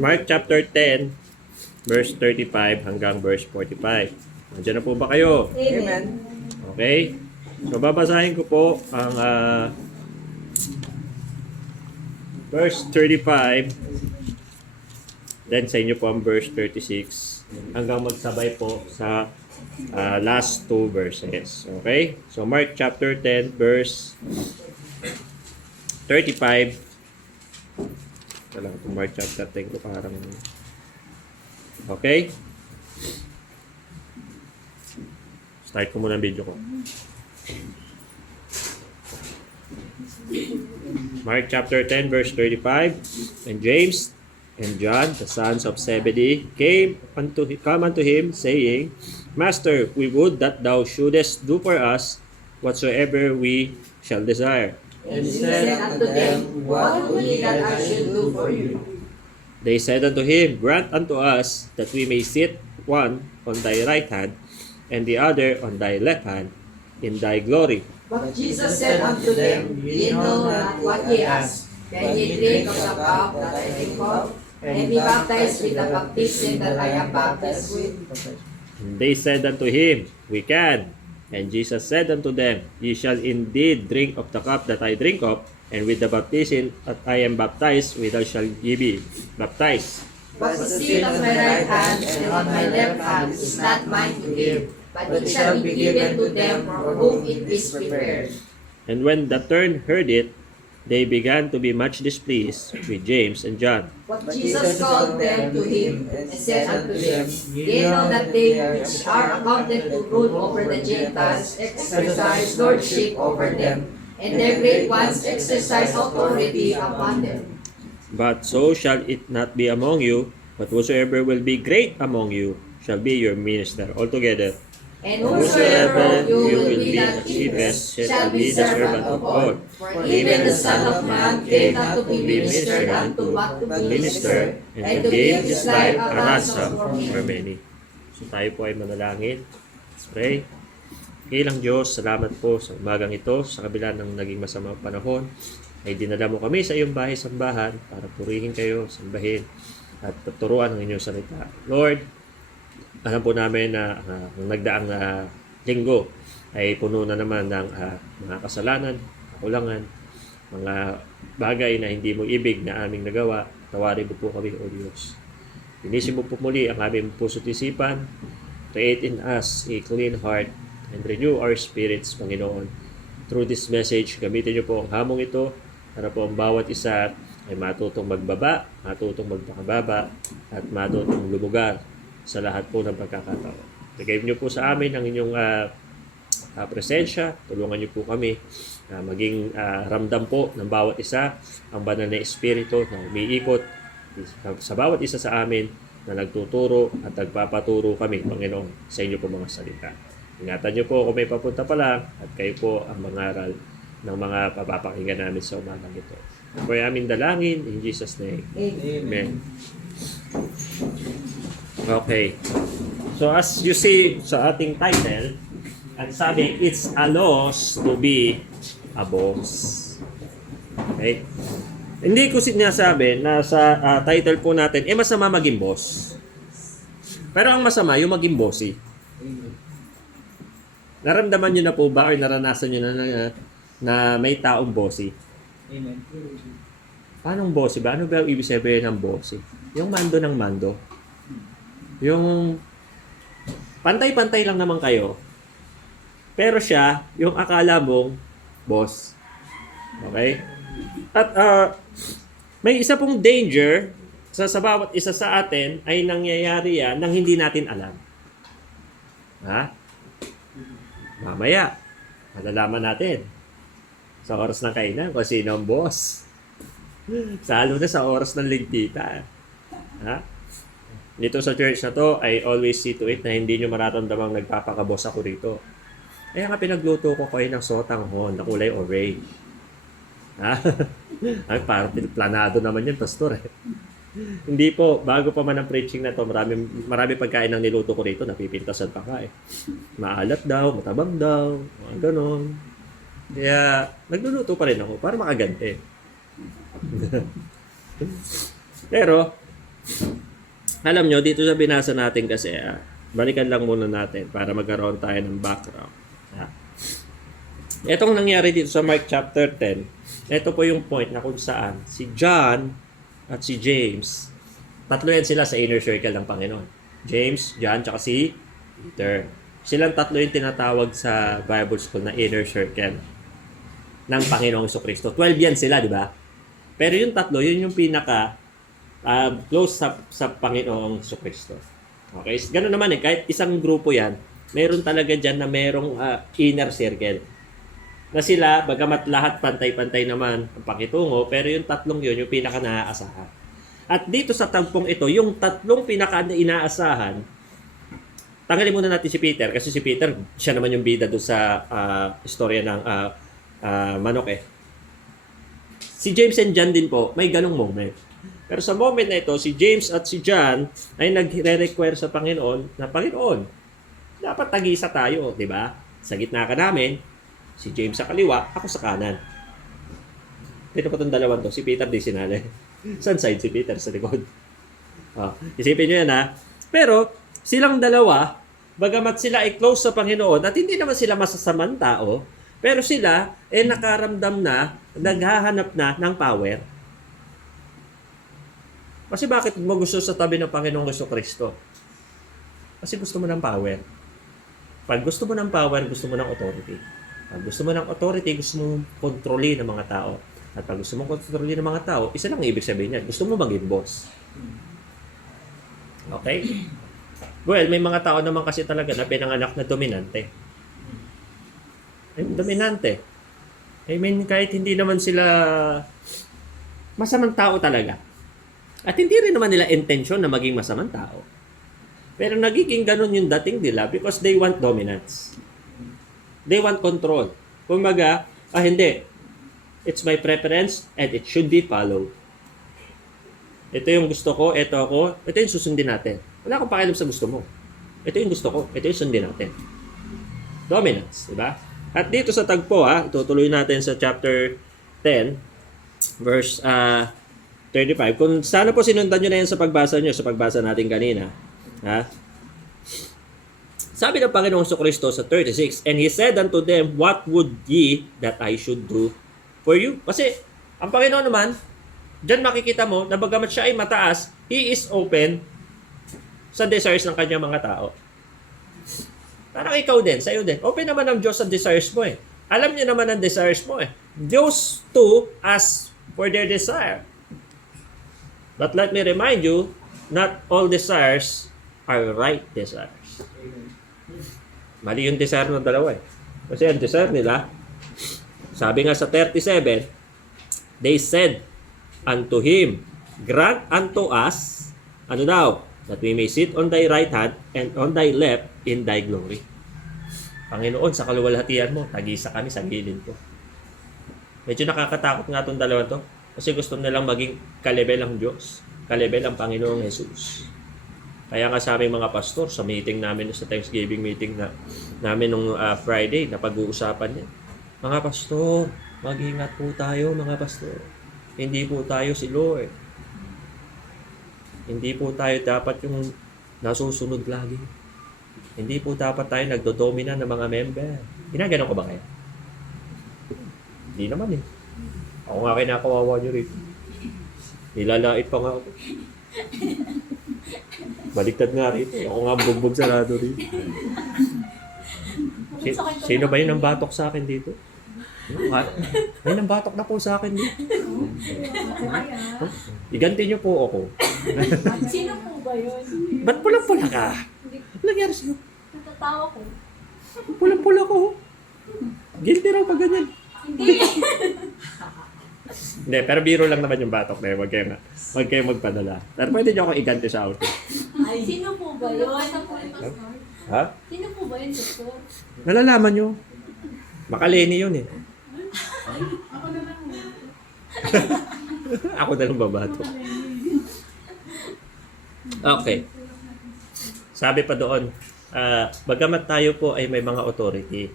Mark chapter 10, verse 35 hanggang verse 45. Nandiyan na po ba kayo? Amen. Okay? So, babasahin ko po ang verse 35, then sa inyo po ang verse 36, hanggang magsabay po sa last two verses. Okay? So, Mark chapter 10, verse 35. Ito lang itong Mark chapter 10 ko parang... Okay? Start ko muna ang video ko. Mark chapter 10 verse 35. And James and John, the sons of Zebedee, come unto him, saying, Master, we would that thou shouldest do for us whatsoever we shall desire. And he said unto them, What would ye that I should do for you? They said unto him, Grant unto us that we may sit one on thy right hand, and the other on thy left hand, in thy glory. But Jesus said unto them, Ye know not what ye ask. Can ye drink of the cup that I drink of, and be baptized with the baptism that I am baptized with? And they said unto him, We can. And Jesus said unto them, Ye shall indeed drink of the cup that I drink of, and with the baptism that I am baptized, withal shall ye be baptized. But the seed of my right hand and on my left hand is not mine to give, but it shall be given to them for whom it is prepared. And when the turn heard it, they began to be much displeased with James and John. But Jesus called them to him and said unto them, Ye know that they which are accounted to rule over the Gentiles exercise lordship over them, and their great ones exercise authority upon them. But so shall it not be among you, but whosoever will be great among you shall be your minister. Altogether, And whosoever of you will be the chiefest chiefest shall be servant of all. For even the Son of Man came not to be ministered unto, but to minister, and to give his life a ransom for many. So tayo po ay manalangin. Let's pray. Kilang Diyos, salamat po sa umagang ito, sa kabila ng naging masamang panahon, ay dinala mo kami sa iyong bahay-sambahan para purihin kayo, sambahin, at turuan ang inyong salita. Lord, alam po namin na ang nagdaang linggo ay puno na naman ng mga kasalanan, kakulangan, mga bagay na hindi mo ibig na aming nagawa. Tawarin mo po kami, O Diyos. Linisin mo po muli ang aming puso't isipan. Create in us a clean heart and renew our spirits, Panginoon. Through this message, gamitin niyo po ang hamong ito para po ang bawat isa ay matutong magbaba, matutong magpakababa, at matutong lumugar sa lahat po ng pagkakataon. Bigay niyo po sa amin ang inyong presensya. Tulungan niyo po kami na maging ramdam po ng bawat isa ang banal na espiritu na umiikot sa bawat isa sa amin na nagtuturo at nagpapaturo kami, Panginoon, sa inyo po mga salita. Ingatan niyo po kung may papunta pa lang at kayo po ang mangaral ng mga papapakinggan namin sa umagang ito. For aming dalangin, in Jesus' name. Amen. Okay. So as you see sa ating title, ang sabi, it's a loss to be a boss. Okay? Hindi ko sinasabi na sa title po natin, masama maging boss. Pero ang masama, yung maging bossy. Naramdaman nyo na po ba or naranasan nyo na may taong bossy? Amen. Paano bossy ba? Ano ba ibig sabihin ng bossy? Yung mando ng mando. Yung pantay-pantay lang naman kayo. Pero siya, yung akala mong boss. Okay? At may isa pong danger sa bawat isa sa atin ay nangyayari yan nang hindi natin alam. Ha? Mamaya, malalaman natin sa oras ng kainan kung sino ang boss. Lalo na sa oras ng ligpita. Ha? Dito sa church na to, I always see to it na hindi nyo mararamdamang nagpapakabos ako rito. Kaya nga pinagluto ko kayo ng sotanghon na kulay orange. Ha? Ay, parang planado naman yan, pastor. Hindi po, bago pa man ang preaching na to, marami pagkain ng niluto ko rito, napipintasan pa ka eh. Maalat daw, matabang daw, mga ganon. Kaya, nagluluto pa rin ako para makaganti. Pero, alam nyo, dito sa binasa natin kasi, balikan lang muna natin para magkaroon tayo ng background. Itong nangyari dito sa Mark chapter 10, ito po yung point na kung saan si John at si James, tatlo yan sila sa inner circle ng Panginoon. James, John, tsaka si Peter. Silang tatlo yung tinatawag sa Bible school na inner circle ng Panginoong Jesucristo. 12 yan sila, di ba? Pero yung tatlo, yun yung pinaka close sa Panginoong Jesucristo. Okay? Ganun naman kahit isang grupo yan, meron talaga dyan na merong inner circle. Na sila, bagamat lahat pantay-pantay naman ang pakitungo, pero yung tatlong yun, yung pinaka naaasahan. At dito sa tagpong ito, yung tatlong pinaka inaasahan, tanggalin muna natin si Peter, kasi si Peter, siya naman yung bida doon sa istorya ng manok eh. Si James and John din po, may ganong moment. Pero sa moment na ito, si James at si John ay nagre-require sa Panginoon na, Panginoon, dapat tag-isa tayo, di ba? Sa gitna ka namin, si James sa kaliwa, ako sa kanan. Dito pa itong dalawang to, si Peter di sinali. Saan side si Peter? Sa likod. Isipin nyo yan Pero, silang dalawa, bagamat sila ay close sa Panginoon, at hindi naman sila masasamang tao, pero sila ay nakaramdam na, naghahanap na ng power. Kasi bakit mo gusto sa tabi ng Panginoong Jesucristo? Kasi gusto mo ng power. Pag gusto mo ng power, gusto mo ng authority. Pag gusto mo ng authority, gusto mo kontrolin ng mga tao. At pag gusto mo kontrolin ng mga tao, isa lang ibig sabihin niyan. Gusto mo maging boss. Okay? Well, may mga tao naman kasi talaga na pinanganak na dominante. Dominante. I mean, kahit hindi naman sila masamang tao talaga. At hindi rin naman nila intensyon na maging masamang tao. Pero nagiging ganun yung dating nila because they want dominance. They want control. Kumbaga, hindi. It's my preference and it should be followed. Ito yung gusto ko, ito ako, ito yung susundin natin. Wala akong pakialam sa gusto mo. Ito yung gusto ko, ito yung sundin natin. Dominance, di ba? At dito sa tagpo, itutuloy natin sa chapter 10, verse 35. Kung sana po sinundan nyo na yan sa pagbasa nyo, sa pagbasa natin kanina. Sabi ng Panginoong Jesucristo sa 36, and He said unto them, what would ye that I should do for you? Kasi, ang Panginoon naman, dyan makikita mo na bagamat siya ay mataas, He is open sa desires ng kanyang mga tao. Parang ikaw din, sa'yo din. Open naman ang Diyos sa desires mo eh. Alam niya naman ang desires mo eh. Those two ask for their desire. But let me remind you, not all desires are right desires. Mali yung desire ng dalawa eh. Kasi ang desire nila, sabi nga sa 37, they said unto him, grant unto us, ano daw, that we may sit on thy right hand and on thy left in thy glory. Panginoon, sa kaluwalhatian mo, tag-isa kami sa gilid ko. Medyo nakakatakot nga itong dalawa to kasi gusto nilang maging kalebel ang Diyos, kalebel ang Panginoong Jesus. Kaya nga sa aming mga pastor, sa meeting namin, sa Thanksgiving meeting namin nung Friday, na pag-uusapan niya, mga pastor, mag-ingat po tayo mga pastor. Hindi po tayo si Lord. Hindi po tayo dapat yung nasusunod lagi. Hindi po dapat tayo nagdodomina ng mga member. Ginaganon ko ba kayo? Hindi naman eh. Ako nga kinakawawa nyo rito. Nilalait pa nga ako. Baliktad nga rito. Ako nga bugbog sarado rito. Sino ba yun ang batok sa akin dito? May nang batok na po sa akin dito. Iganti nyo po ako. Sino po ba yun? Ba't pulang-pula ka? Ano nangyari sa'yo? Natatawa ko. Pulang-pula ko. Guilty raw pag ganyan. Hindi. Hindi, pero biro lang naman yung batok na yun. Huwag kayo magpadala. Pero pwede nyo akong iganti sa auto. Ay, sino po ba yun? Ano po yung pastor? Ha? Sino po ba yun, pastor? Nalalaman nyo. Makaleni yun eh. Ako na lang. Ako na lang babato. Okay. Sabi pa doon, bagamat tayo po ay may mga authority,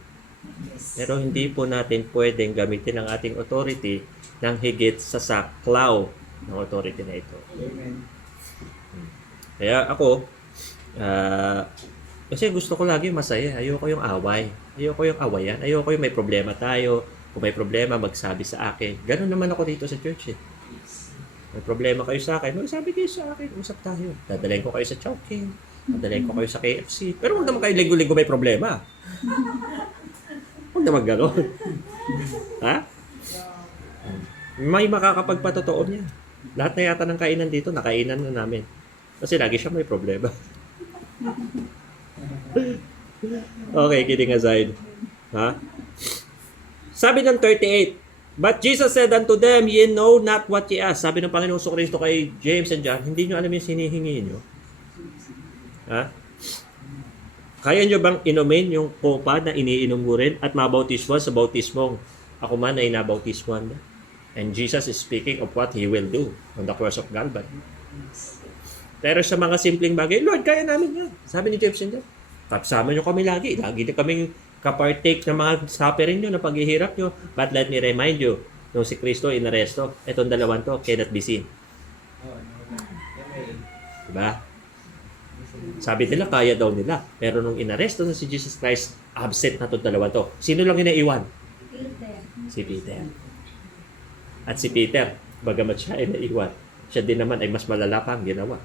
pero hindi po natin pwedeng gamitin ang ating authority ng higit sa saklaw ng authority na ito. Amen. Kaya ako, kasi gusto ko lagi masaya. Ayoko yung away. Ayoko yung awayan. Ayoko yung may problema tayo. Kung may problema, magsabi sa akin. Ganun naman ako dito sa church eh. May problema kayo sa akin, magsabi kayo sa akin. Usap tayo. Dadalhin ko kayo sa Chowking. Dadalhin ko kayo sa KFC. Pero huwag naman kayo linggo-linggo may problema. Huwag naman gano'n. Ha? May makakapagpatotoo niya. Lahat na yata ng kainan dito, nakainan na namin. Kasi lagi siya may problema. Okay, kidding aside. Ha? Sabi ng 38, But Jesus said unto them, Ye know not what ye ask. Sabi ng Panginoong Kristo kay James and John, hindi nyo alam yung sinihingi nyo. Ha? Kaya nyo bang inumin yung kopa na iniinom mo rin at mabautismo sa bautismong ako man na inabautismoan na? And Jesus is speaking of what He will do on the cross of Calvary. Pero sa mga simpleng bagay, Lord, kaya namin yan. Sabi ni James and John, kasama nyo kami lagi. Lagi na kaming kapartake ng mga suffering nyo, na paghihirap nyo. But let me remind you, nung si Kristo inaresto, itong dalawang to cannot be seen. Diba? Sabi nila, kaya daw nila. Pero nung inaresto na si Jesus Christ, absent na itong dalawang to. Sino lang inaiwan? Peter. Si Peter. At si Peter, bagamat siya ay naiwan, siya din naman ay mas malala pa ang ginawa.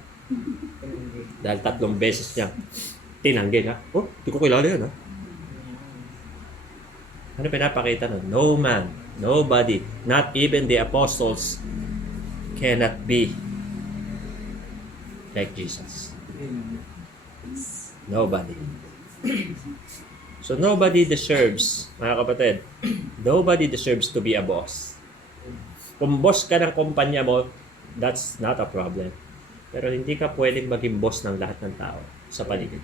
Dahil 3 beses niya tinanggi nga. Oh, di ko kilala yan ha. Ano pinapakita nun? No man, nobody, not even the apostles cannot be like Jesus. Nobody. So nobody deserves, mga kapatid, nobody deserves to be a boss. Kung boss ka ng kumpanya mo, that's not a problem. Pero hindi ka pwedeng maging boss ng lahat ng tao sa paligid.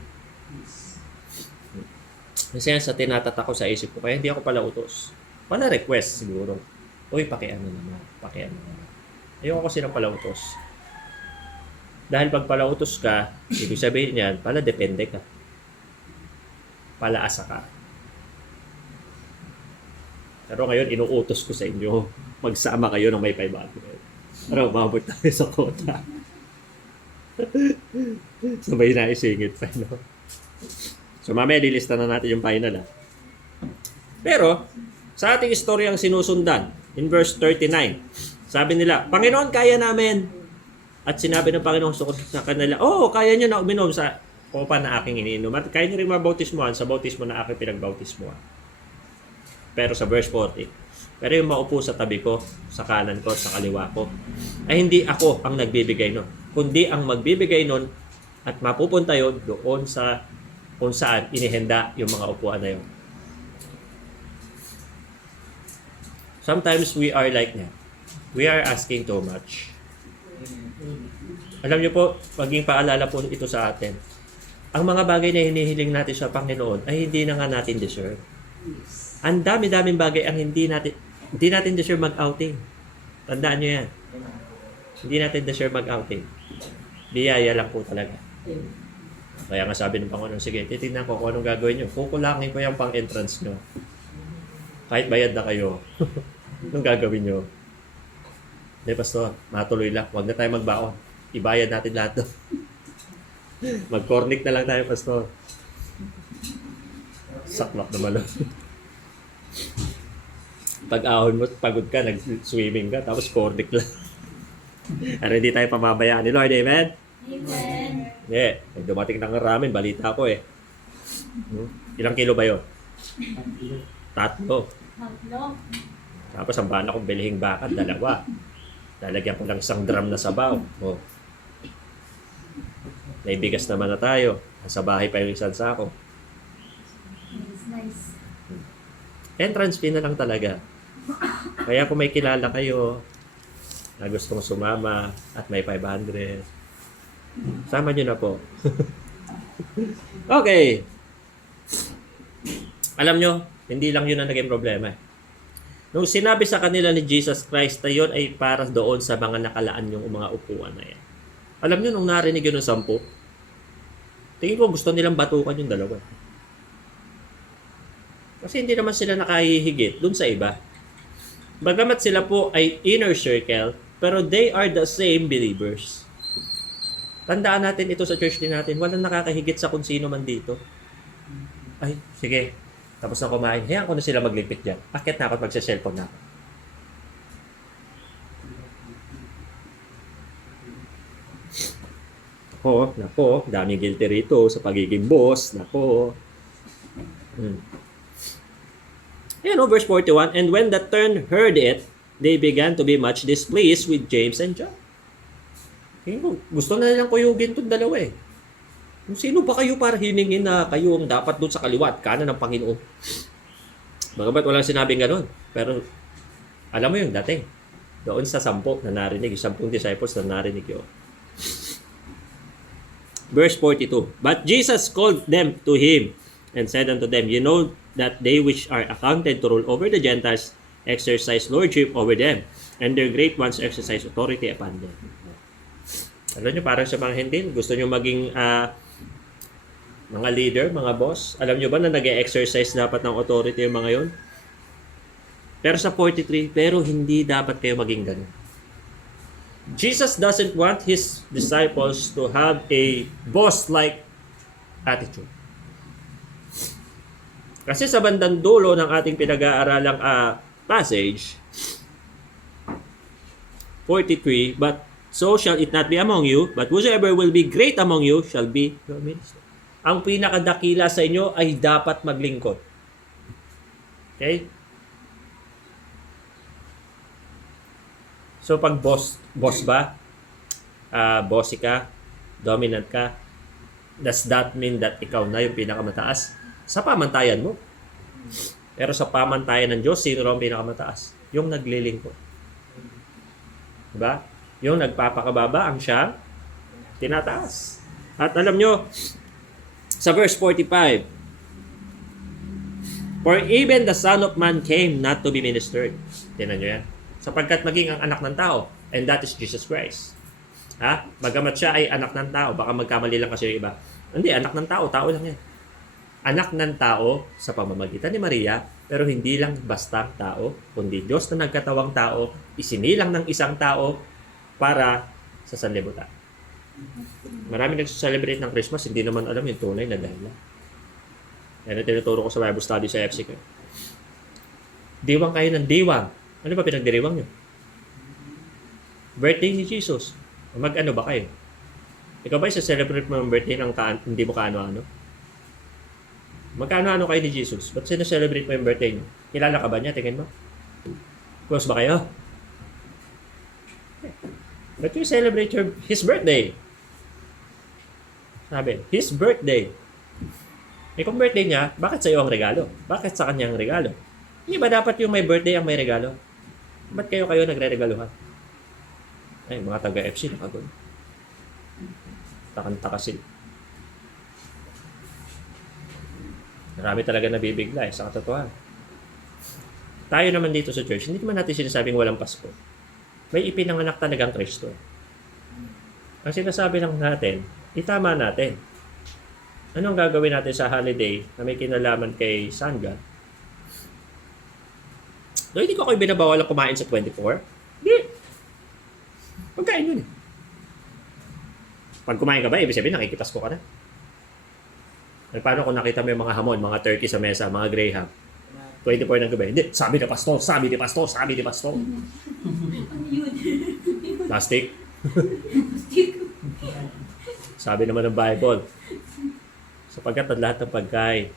Kasi yan sa tinatatak ko sa isip ko, kaya hindi ako pala utos. Pala request siguro. Uy, pakiano naman. Ayoko kasi ng pala utos. Dahil pag pala utos ka, ibig sabihin yan, pala depende ka. Pala asa ka. Pero ngayon, inuutos ko sa inyo, magsama kayo ng may 500. Pero umabot tayo sa quota. Sabay na isingit pa, no? So mamaya lilista na natin yung final. Pero sa ating istoryang sinusundan, in verse 39, sabi nila, Panginoon, kaya namin. At sinabi ng Panginoon sa kanila, kaya nyo na uminom sa kopa na aking iniinom. At kaya nyo rin mabautismohan sa bautismo na aking pinagbautismohan. Pero sa verse 40, pero yung maupo sa tabi ko, sa kanan ko, sa kaliwa ko, ay hindi ako ang nagbibigay nun, kundi ang magbibigay nun at mapupunta yun doon sa kung saan inihenda yung mga upuan na yun. Sometimes we are like that. We are asking too much. Alam niyo po, maging paalala po ito sa atin. Ang mga bagay na hinihiling natin sa Panginoon ay hindi na nga natin deserve. Ang dami-daming bagay ang hindi natin deserve mag-outing. Tandaan niyo yan. Hindi natin deserve mag-outing. Biyaya lang po talaga. Kaya nga sabi ng Panginoon, sige, titignan ko kung anong gagawin nyo. Kukulangin ko yung pang-entrance nyo. Kahit bayad na kayo. Anong gagawin nyo? Hindi, Pastor, matuloy lang. Huwag na tayo magbaon. Ibayad natin lahat doon. Mag-cornic na lang tayo, Pastor. Saklap naman. Pag-ahon mo, pagod ka, nag-swimming ka, tapos cornic lang. Pero hindi tayo pamabayaan ni Lord, amen? Amen. Yeah, dumating ng ramen, balita ko eh. Ilang kilo ba yun? 3. Hotdog. Tapos ang bala kong bilihing bakad, 2. Lalagyan ko lang 1 drum na sabaw. Oh. May bigas naman na tayo. Sa bahay pa yung 1 sako. Nice. Entrance fee na lang talaga. Kaya kung may kilala kayo na gustong sumama at may 500, sama nyo na po. Okay. Alam nyo, hindi lang yun ang naging problema. Nung sinabi sa kanila ni Jesus Christ na yun ay para doon sa mga nakalaan yung mga upuan na yan. Alam nyo, nung narinig yun ng 10, tingin ko gusto nilang batukan yung 2. Kasi hindi naman sila nakahihigit dun sa iba. Bagamat sila po ay inner circle, Pero they are the same believers. Tandaan natin ito sa church din natin. Walang nakakahigit sa kung sino man dito. Ay, sige. Tapos na kumain. Hayaan ko na sila maglimpit dyan. Akit na ako at magsa-cellphone na ako. Nako, daming guilty rito sa pagiging boss. Nako. Verse 41, and when the 10 heard it, they began to be much displeased with James and John. Gusto na nilang kuyugin itong dalawa eh. Kung sino ba kayo para hiningin na kayo ang dapat doon sa kaliwa at kanan ng Panginoon? Bagamat walang sinabing ganun. Pero alam mo yung dating. Doon sa 10 na narinig, 10 disciples na narinig yun. Verse 42, but Jesus called them to him and said unto them, you know that they which are accounted to rule over the Gentiles exercise lordship over them, and their great ones exercise authority upon them. Alam nyo, parang sa mga Hentil, gusto nyo maging mga leader, mga boss. Alam nyo ba na nag-exercise dapat ng authority yung mga yon? Pero sa 43, pero hindi dapat kayo maging ganun. Jesus doesn't want His disciples to have a boss-like attitude. Kasi sa bandang dulo ng ating pinag-aaralang passage, 43, but so shall it not be among you, but whosoever will be great among you shall be your minister. Ang pinakadakila sa inyo ay dapat maglingkod. Okay? So pag boss ba? Bossy ka? Dominant ka? Does that mean that ikaw na yung pinakamataas? Sa pamantayan mo. Pero sa pamantayan ng Diyos, sino raw ang pinakamataas? Yung naglilingkod. Diba? Yung nagpapakababa ang siya tinataas. At alam nyo, sa verse 45, for even the Son of Man came not to be ministered. Tinan nyo yan. Sapagkat maging ang anak ng tao, and that is Jesus Christ. Bagamat siya ay anak ng tao, baka magkamali lang kasi yung iba. Hindi, anak ng tao, tao lang yan. Anak ng tao sa pamamagitan ni Maria, pero hindi lang basta tao, kundi Diyos na nagkatawang tao, isinilang ng isang tao para sa sanlibutan. Marami nagsa-celebrate ng Christmas, hindi naman alam yung tunay na dahilan. Yan ang tinuturo ko sa Bible study sa FCK. Diwang kayo ng diwang. Ano ba pinagdiriwang nyo? Birthday ni Jesus. Mag-ano ba kayo? Ikaw ba isa-celebrate mo ang birthday ng hindi mo kaano-ano? Magkano-ano kayo ni Jesus? Ba't sinaselebrate mo yung birthday niyo? Kilala ka ba niya? Tingin mo? Close ba kayo? But you celebrate His birthday. Sabi, His birthday. Kung birthday niya, bakit sa iyo ang regalo? Bakit sa kanya ang regalo? Hindi ba dapat yung may birthday ang may regalo? Ba't kayo nagre-regaluhan? Ay, mga taga-FC nakagod. Takanta kasi. Marami talaga nabibigla sa katotohanan. Tayo naman dito sa church, hindi naman natin sinasabing walang Pasko. May ipinanganak talagang Kristo. Ang sinasabi lang natin, itama natin. Anong gagawin natin sa holiday na may kinalaman kay Sun God? No, hindi ko kayo binabawal ang kumain sa 24. Hindi. Pagkain yun eh. Pag kumain ka ba, ibig sabihin nakikipasko ka na. Paano kung nakita mo yung mga hamon, mga turkey sa mesa, mga graham? 24 ng gabi. Hindi, sabi ni pastor. Plastic. Sabi naman ng Bible, sapagkat ang lahat ng pagkain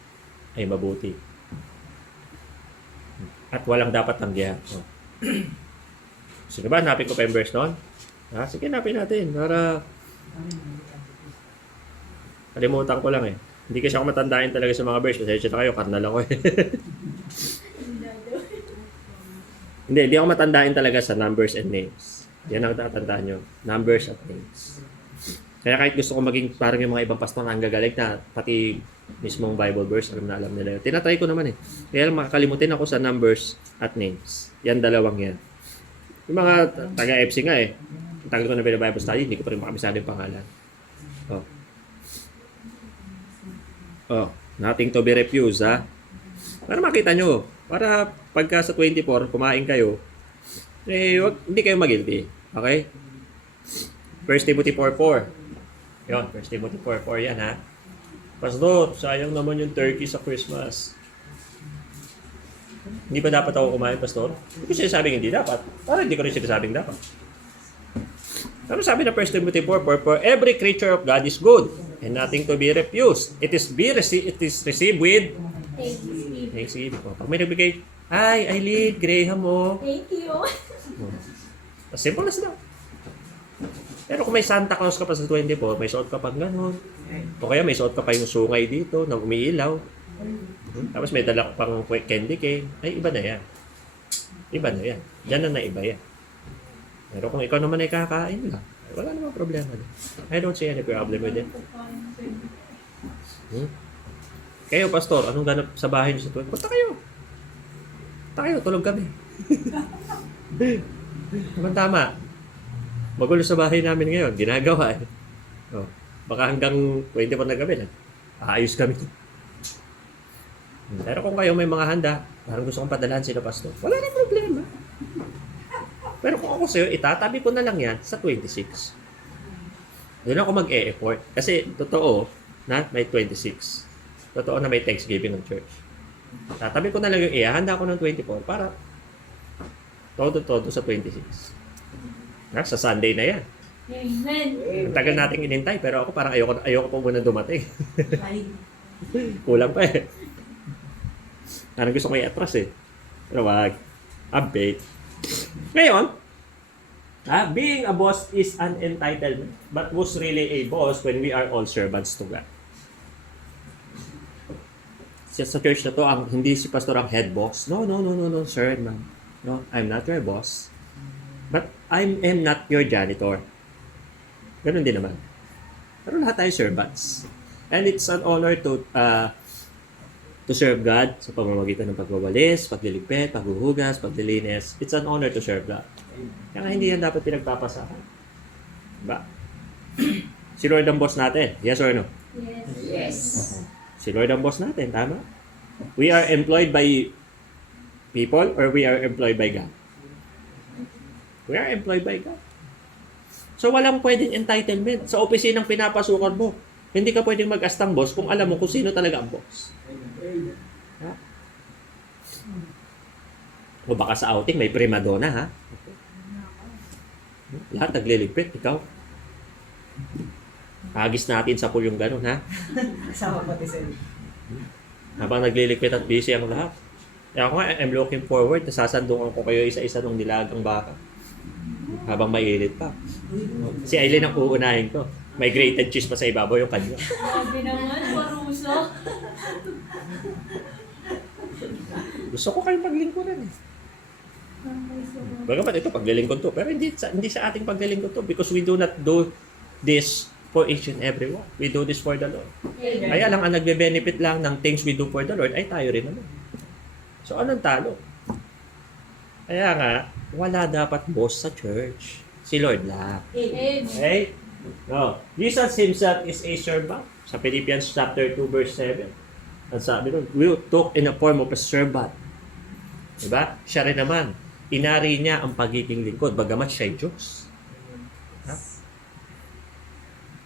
ay mabuti. At walang dapat tanggihan. Sige ba, hanapin ko pa yung verse nun? Sige, hanapin natin. Para kalimutan ko lang eh. Hindi kasi ako matandain talaga sa mga verse. Kasi na kayo, karnal ako eh. Hindi ako matandain talaga sa numbers and names. Yan ang tatandaan nyo. Numbers at names. Kaya kahit gusto ko maging parang yung mga ibang pastor na ang gagaling na pati mismong Bible verse, alam nila yun. Tinatry ko naman eh. Kaya lang makakalimutin ako sa numbers at names. Yan dalawang yan. Yung mga taga-FC nga eh. Ang tagal ko na Bible study, hindi ko pa rin makamisali yung pangalan. Nothing to be refused ha. Para makita nyo. Para pagka sa 24, kumain kayo, hindi kayo mag-guilty. Okay? 1 Timothy 4:4. Yun, 1 Timothy 4:4 yan ha. Pastor, sayang naman yung turkey sa Christmas. Hindi ba dapat ako kumain, Pastor? Hindi ko sinasabing hindi dapat. Parang hindi ko rin sinasabing dapat. Ano sabi na 1 Timothy 4:4? For every creature of God is good and nothing to be refused. It is received with thanksgiving. Pag may nagbigay, hi, Eileen, Graham mo. Thank you. Simple as that. Pero kung may Santa Claus ka pa sa 24, may suot ka pang gano'n. O kaya may suot ka pa yung sungay dito na umiilaw. Tapos may dala ka pang candy cane. Ay, iba na yan. Iba na yan. Diyan na iba yan. Pero kung ikaw naman ay kakain lang, wala namang problema. I don't see any problem with it. Kayo, Pastor, anong ganap sa bahay niyo sa tuwing? Punta kayo. Punta kayo, tulog kami. Naman tama. Magulo sa bahay namin ngayon, ginagawa eh. Oh, baka hanggang 20 na gabi na. Aayos kami. Pero kung kayo may mga handa, parang gusto kong padalahan sila, Pastor, wala nang problema. Pero kung ako sa'yo, itatabi ko na lang yan sa 26. Doon ako mag-e-effort. Kasi totoo na may 26. Totoo na may Thanksgiving ng church. Tatabi ko na lang yung ihahanda ko ng 24 para todo-todo sa 26. Sa Sunday na yan. Amen. Ang tagal nating inintay, pero ako parang ayoko pa muna dumating. Kulang pa eh. Parang gusto ko i-atras eh. Pero wag. Update. Ngayon, being a boss is an entitlement, but was really a boss when we are all servants to God. Sa church na to, hindi si pastor ang head boss. No, sir, ma'am. No, I'm not your boss. But I am not your janitor. Ganun din naman. Pero lahat tayo servants. And it's an honor to serve God sa pamamagitan ng pagwawalis, pagliligpit, paghuhugas, paglilinis. It's an honor to serve God. Kaya hindi yan dapat pinagpapasahan. Diba? Si Lord ang boss natin. Yes or no? Yes. Si Lord ang boss natin. Tama? We are employed by people or we are employed by God? We are employed by God. So walang pwedeng entitlement. Sa opisinang pinapasukan mo, hindi ka pwedeng mag-astang boss kung alam mo kung sino talaga ang boss. Ha? O baka sa outing may prima donna, ha? Lahat nagliligpit, ikaw. Hagis natin sa pool yung gano'n, ha? Kasama pati sa'yo. Habang nagliligpit at busy ang lahat. Kaya ako nga, I'm looking forward. Nasasandungan ko kayo isa-isa ng nilagang baka. Habang mainit pa. Si Aileen ang uunahin ko. May grated cheese pa sa ibabaw yung kanya. Grabe naman, paruso. Gusto ko kayong paglingkuran eh. Bagamat ito, paglilingkod to. Pero hindi sa ating paglilingkod to because we do not do this for each and every one. We do this for the Lord. Kaya lang, ang nagbe-benefit lang ng things we do for the Lord ay tayo rin naman. So, anong talo? Kaya nga, wala dapat boss sa church. Si Lord lang. Amen. Okay? No. Jesus himself is a servant. Sa Philippians chapter 2 verse 7. Ang sabi doon, we took in the form of a servant. Diba? Siya rin naman. Inari niya ang pagiging lingkod, bagamat siya'y Diyos. Ha?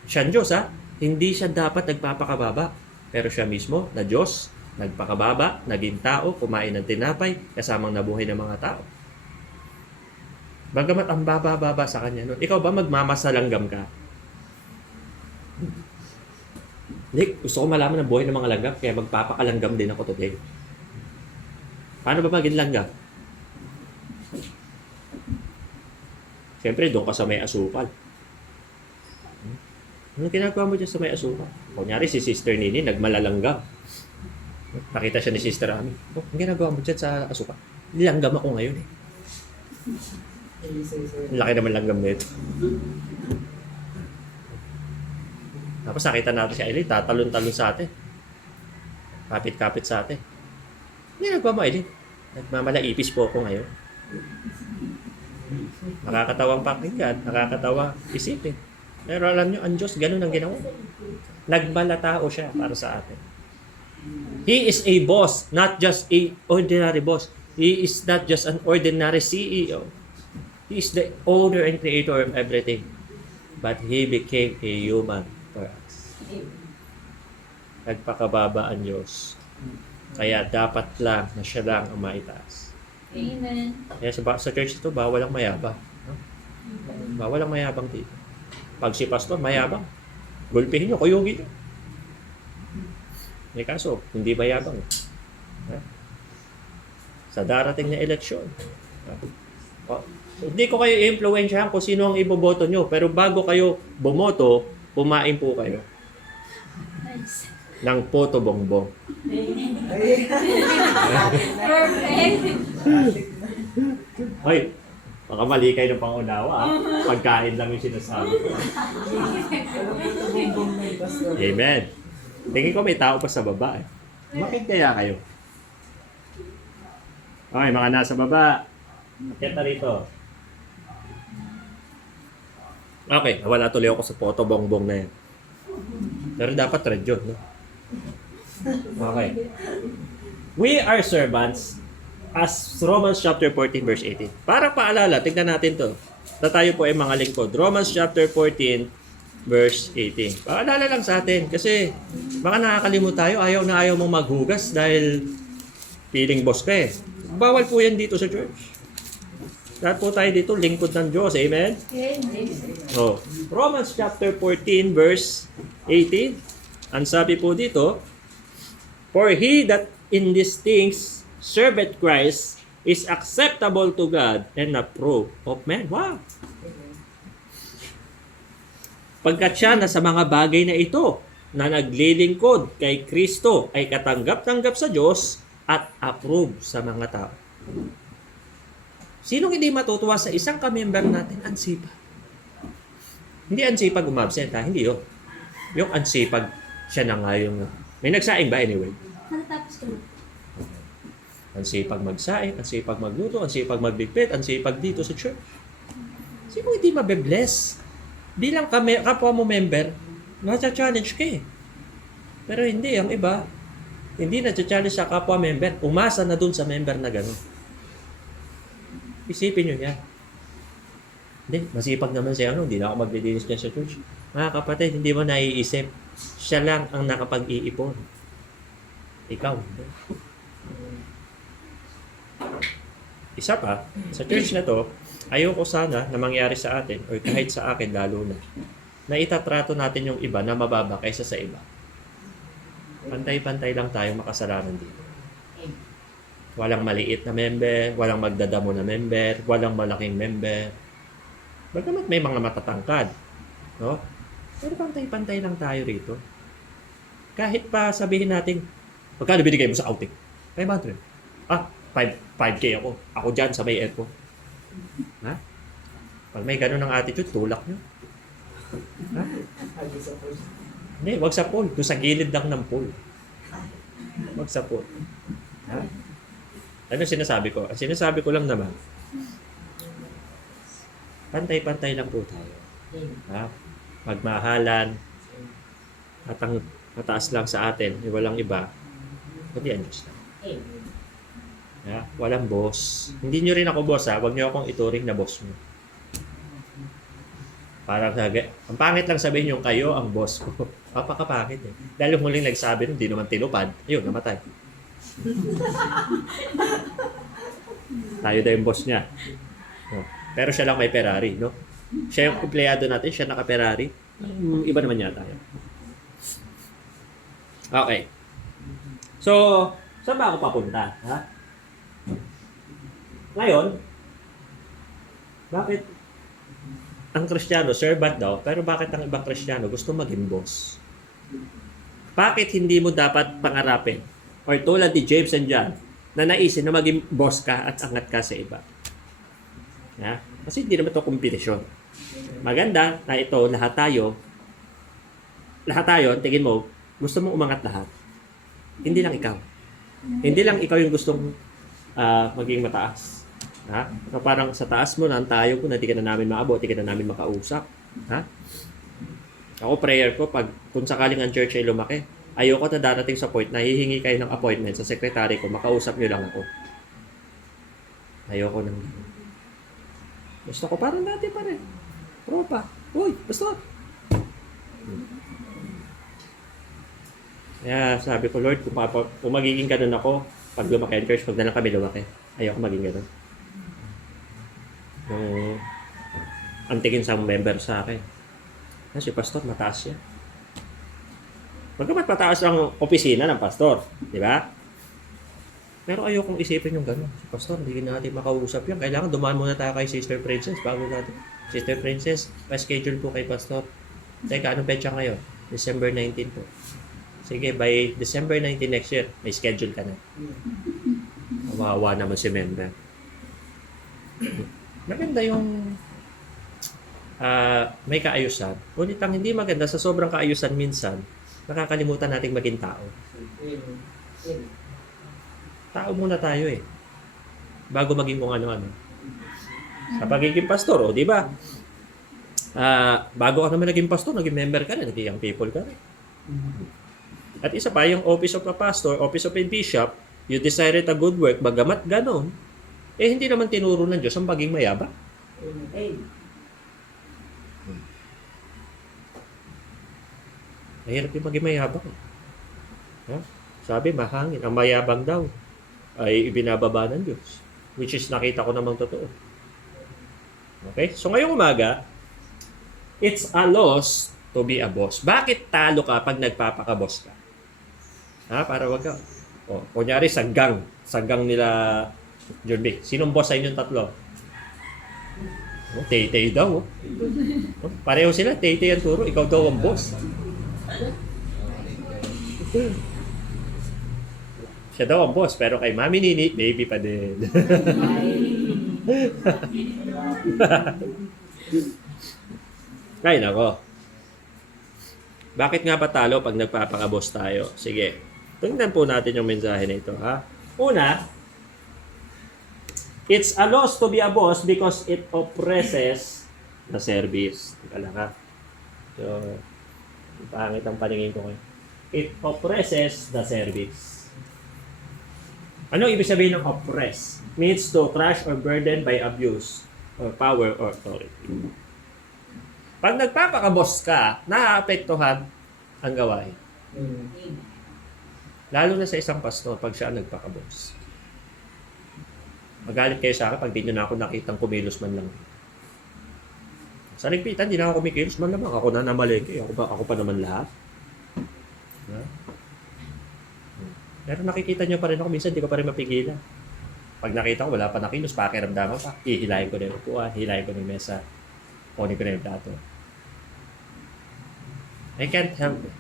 Siya ang Diyos, ha? Hindi siya dapat nagpapakababa. Pero siya mismo, na Diyos, nagpakababa, naging tao, kumain ng tinapay, kasamang nabuhay ng mga tao. Bagamat ang baba-baba sa kanya noon. Ikaw ba magmamasalanggam ka? Nick, gusto ko malaman ang buhay ng mga langgam, kaya magpapakalanggam din ako today. Paano ba maging langgam? Siyempre, doon ka sa may asukal. Anong ginagawa mo dyan sa may asukal? Kunyari, si Sister Nini, nagmalalanggam. Nakita siya ni Sister Ami. Oh, ang ginagawa mo dyan sa asukal? Nilanggam ako ngayon eh. Laki naman langgam nito. Tapos nakita natin si Aileen, tatalon-talon sa atin. Kapit-kapit sa atin. Ginagawa mo, Aileen? Nagmamalaipis po ako ngayon. Nakakatawang pakinggan, nakakatawa isipin. Pero alam nyo, ang Diyos, ganun ang ginawa. Nagmalatao siya para sa atin. He is a boss, not just a ordinary boss. He is not just an ordinary CEO. He is the owner and creator of everything. But He became a human for us. Nagpakababa ang Diyos. Kaya dapat lang na siya lang ang maitaas. Amen. Kaya sa church ito, bawal ang mayabang. No? Bawal ang mayabang dito. Pag si pastor, mayabang. Gulpihin nyo, kuyugin nyo. May kaso, hindi mayabang. Ha? Sa darating na eleksyon. Hindi ko kayo i-influensyahan kung sino ang iboboto nyo. Pero bago kayo bumoto, pumain po kayo Nice. ng Poto Bongbong. Perfect. Hoy, baka mali kayo ng pangunawa. Pagkain lang yung sinasabi ko. Amen. Tingin ko may tao pa sa baba eh. Bakit kaya kayo? Okay, mga nasa baba. Akit na rito. Okay, wala tuloy ako sa Poto Bongbong na yan. Pero dapat red yun, no? Okay. We are servants as Romans chapter 14 verse 18. Para paalala, tignan natin to. Na tayo po ay mga lingkod. Romans chapter 14 verse 18. Paalala lang sa atin kasi baka nakakalimut tayo, ayaw na ayaw mong maghugas dahil feeling boss ka eh. Bawal po yan dito sa church. Lahat po tayo dito, lingkod ng Diyos. Amen? Oh. Romans chapter 14 verse 18. Ang sabi po dito, for he that in these things serveth Christ is acceptable to God and approved of men. Wow! Pagkat siya na sa mga bagay na ito na naglilingkod kay Kristo ay katanggap-tanggap sa Diyos at approve sa mga tao. Sinong hindi matutuwa sa isang kamember natin? Ansipag. Hindi ansipag umabsent ha? Hindi yun. Yung ansipag, siya na nga yung... May nagsaing ba anyway? Matatapos ko na. Ansipag magsaing, ansipag magluto, ansipag magbigpit, ansipag dito sa church. Sino hindi mabe-bless? Bilang kapwa mo member, nasa-challenge ka eh. Pero hindi, ang iba, hindi na-challenge sa kapwa member, umasa na dun sa member na gano'n. Isipin nyo yan. Hindi, masipag naman siya, hindi na ako maglilinis niya sa church. Mga kapatid, hindi mo naiisip. Siya lang ang nakapag-iipon. Ikaw, hindi. Isa pa, sa church na to, ayoko sana na mangyari sa atin, or kahit sa akin lalo na itatrato natin yung iba na mababa kaysa sa iba. Pantay-pantay lang tayong makasalanan dito. Walang maliit na member, walang magdadamo na member, walang malaking member. Bagamat may mga matatangkad, no? Pero pantay-pantay lang tayo rito. Kahit pa sabihin natin, magkano binigay mo sa outing? 500. 5K ako. Ako dyan sa may airport. Ha? Pag may ganun ng attitude, tulak nyo. Ha? Hindi, wag sa pool. Doon sa gilid lang ng pool. Wag sa pool. Ha? Ano sinasabi ko? Ang sinasabi ko lang naman, pantay-pantay lang po tayo. Ha? Magmahalan at ang mataas lang sa atin, walang iba, kundi ang Diyos lang. Ha? Walang boss. Hindi nyo rin ako boss ha, huwag nyo akong ituring na boss mo. Parang ang pangit lang sabihin yung kayo ang boss ko. Papakapangit eh. Dahil yung huling nagsabi nun, hindi naman tinupad. Ayun, namatay. Tayo daw yung boss niya. Oh. Pero siya lang may Ferrari, no? Siya yung empleyado natin, siya naka-Ferrari. Iba naman yata yun. Okay. So, saan ba ako papunta? Ha? Ngayon, bakit ang Kristiyano, servant daw, pero bakit ang ibang Kristiyano gusto maging boss? Bakit hindi mo dapat pangarapin? Or tulad ni James and John, na naisin na maging boss ka at angat ka sa iba. Ha? Kasi hindi naman ito kompetisyon. Maganda na ito, lahat tayo, tingin mo, gusto mong umangat lahat. Hindi lang ikaw. Hindi lang ikaw yung gustong maging mataas. Ha? So parang sa taas mo na, tayo ko na di ka na namin maabot, di ka na namin makausap. Ha? Ako, prayer ko, kung sakaling ang church ay lumaki, ayoko na darating sa point na hihingi kayo ng appointment sa sekretary ko, makausap nyo lang ako. Ayoko nang Gusto ko parang dati pa rin. Tropa. Uy, pastor. Kaya sabi ko, Lord, kung magiging ganun ako, pag lumaki ang church, pag na lang kami lumaki. Ayoko maging ganun. Yung antingin sa member sa akin. Si pastor, mataas siya. Magkamat mataas ang opisina ng pastor. Di ba? Pero ayokong isipin yung gano'n. Si pastor, hindi natin makausap yan. Kailangan dumaan muna tayo kay Sister Princess bago natin. Sister Princess, pa-schedule po kay pastor. Teka, anong petsa ngayon? December 19 po. Sige, by December 19 next year, may schedule ka na. Kawawa naman si member. Maganda yung may kaayusan. Ngunit ang hindi maganda sa sobrang kaayusan minsan, nakakalimutan nating maging tao. Tao muna tayo eh. Bago maging kung ano-ano. Sa pagiging pastor, di ba? Bago ka naman naging pastor, naging member ka na, naging young people ka na. At isa pa, yung office of a pastor, office of a bishop, you decided a good work, bagamat ganon, hindi naman tinuro ng Diyos ang pagiging mayabang. Mahirap yung maging mayabang. Sabi, mahangin. Ang mayabang daw ay ibinababa ng Diyos. Which is nakita ko namang totoo. Okay? So ngayong umaga, it's a loss to be a boss. Bakit talo ka pag nagpapaka-boss ka? Para wag ka. Kunyari, saggang. Saggang nila John Vic. Sinong boss sa inyong tatlo? Tay-tay daw. Pareho sila. Tay-tay ang turo. Ikaw daw ang boss. Siya daw ang boss. Pero kay Mami Nini, baby pa din. Ay, nako. Bakit nga ba talo pag nagpapaka-boss tayo? Sige. Tingnan po natin yung mensahe na ito, ha? Una, it's a loss to be a boss because it oppresses the service. Teka lang, ha? So, pangit ang paningin ko ngayon. It oppresses the service. Ano ibig sabihin ng oppress? Means to crush or burden by abuse or power or authority. Pag nagpapaka-boss ka, naaapektuhan ang gawain. Lalo na sa isang pastor pag siya nagpaka-boss. Magalit kayo sa akin pag di nyo na ako nakitang kumilos man lang. Sa ligpitan, di na ako kumikilos man lang. Ako na namalengke. Ako pa naman lahat. Pero nakikita nyo pa rin ako. Minsan di ko pa rin mapigilan. Pag nakita ko, wala pa nakilos, pakiramdaman pa. Hihilahin ko na yung upuan, hihilahin ko na yung mesa. Kunin ko na yung plato. I can't help it.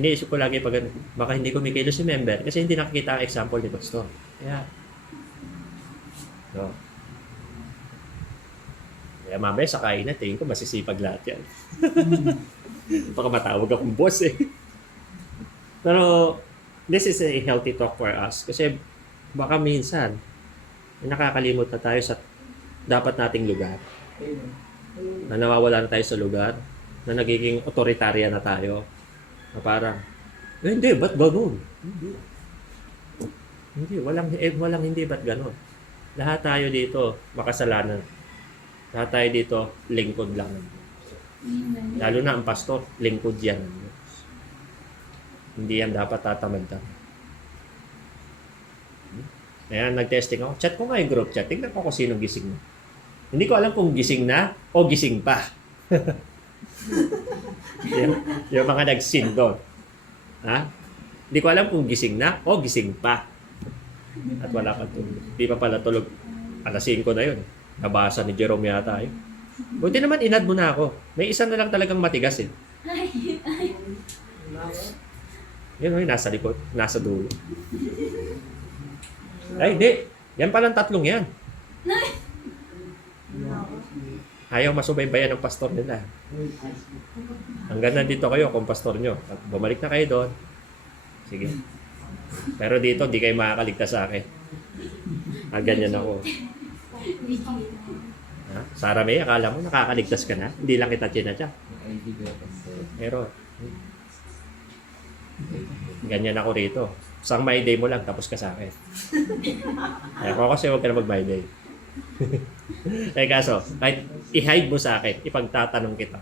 Iniisip ko lagi pag baka hindi kumikilos si member kasi hindi nakikita ang example ni pastor. Kaya, no. Kaya mamaya sa kainan, tingin ko masisipag lahat yan. Baka matawag akong boss eh. Pero, this is a healthy talk for us kasi baka minsan, nakakalimot na tayo sa dapat nating lugar. Na nawawala na tayo sa lugar, na nagiging authoritaria na tayo. Na parang, hindi, ba't ganun? Hindi, walang hindi, ba't ganun? Lahat tayo dito, makasalanan. Lahat tayo dito, lingkod lang. Lalo na ang pastor, lingkod yan. Hindi yan dapat tatamad-tamad. Kaya nag-testing ako. Chat ko nga yung group chat. Tignan ko kung sino gising na. Hindi ko alam kung gising na o gising pa. yung mga nag-sin doon. Hindi ko alam kung gising na o gising pa. At wala pa tulog. Di pa pala tulog. Alas 5 na yun. Nabasa ni Jerome yata yun. Buti naman inad mo na ako. May isa na lang talagang matigas eh. Yun, nasa likod. Nasa dulo. Ay, hindi. Yan palang tatlong yan. Ayaw masubaybayan ng pastor nila. Hanggang nandito kayo kung pastor nyo. At bumalik na kayo doon. Sige. Pero dito, hindi kayo makakaligtas sa akin. Ganyan ako. Sarah May, akala mo nakakaligtas ka na? Hindi lang kita chinatya. Pero, ganyan ako rito. Isang my day mo lang, tapos ka sa akin. Kaya ako kasi huwag ka na mag my day. Eh kaso, kahit i-hide mo sa akin, ipagtatanong kita.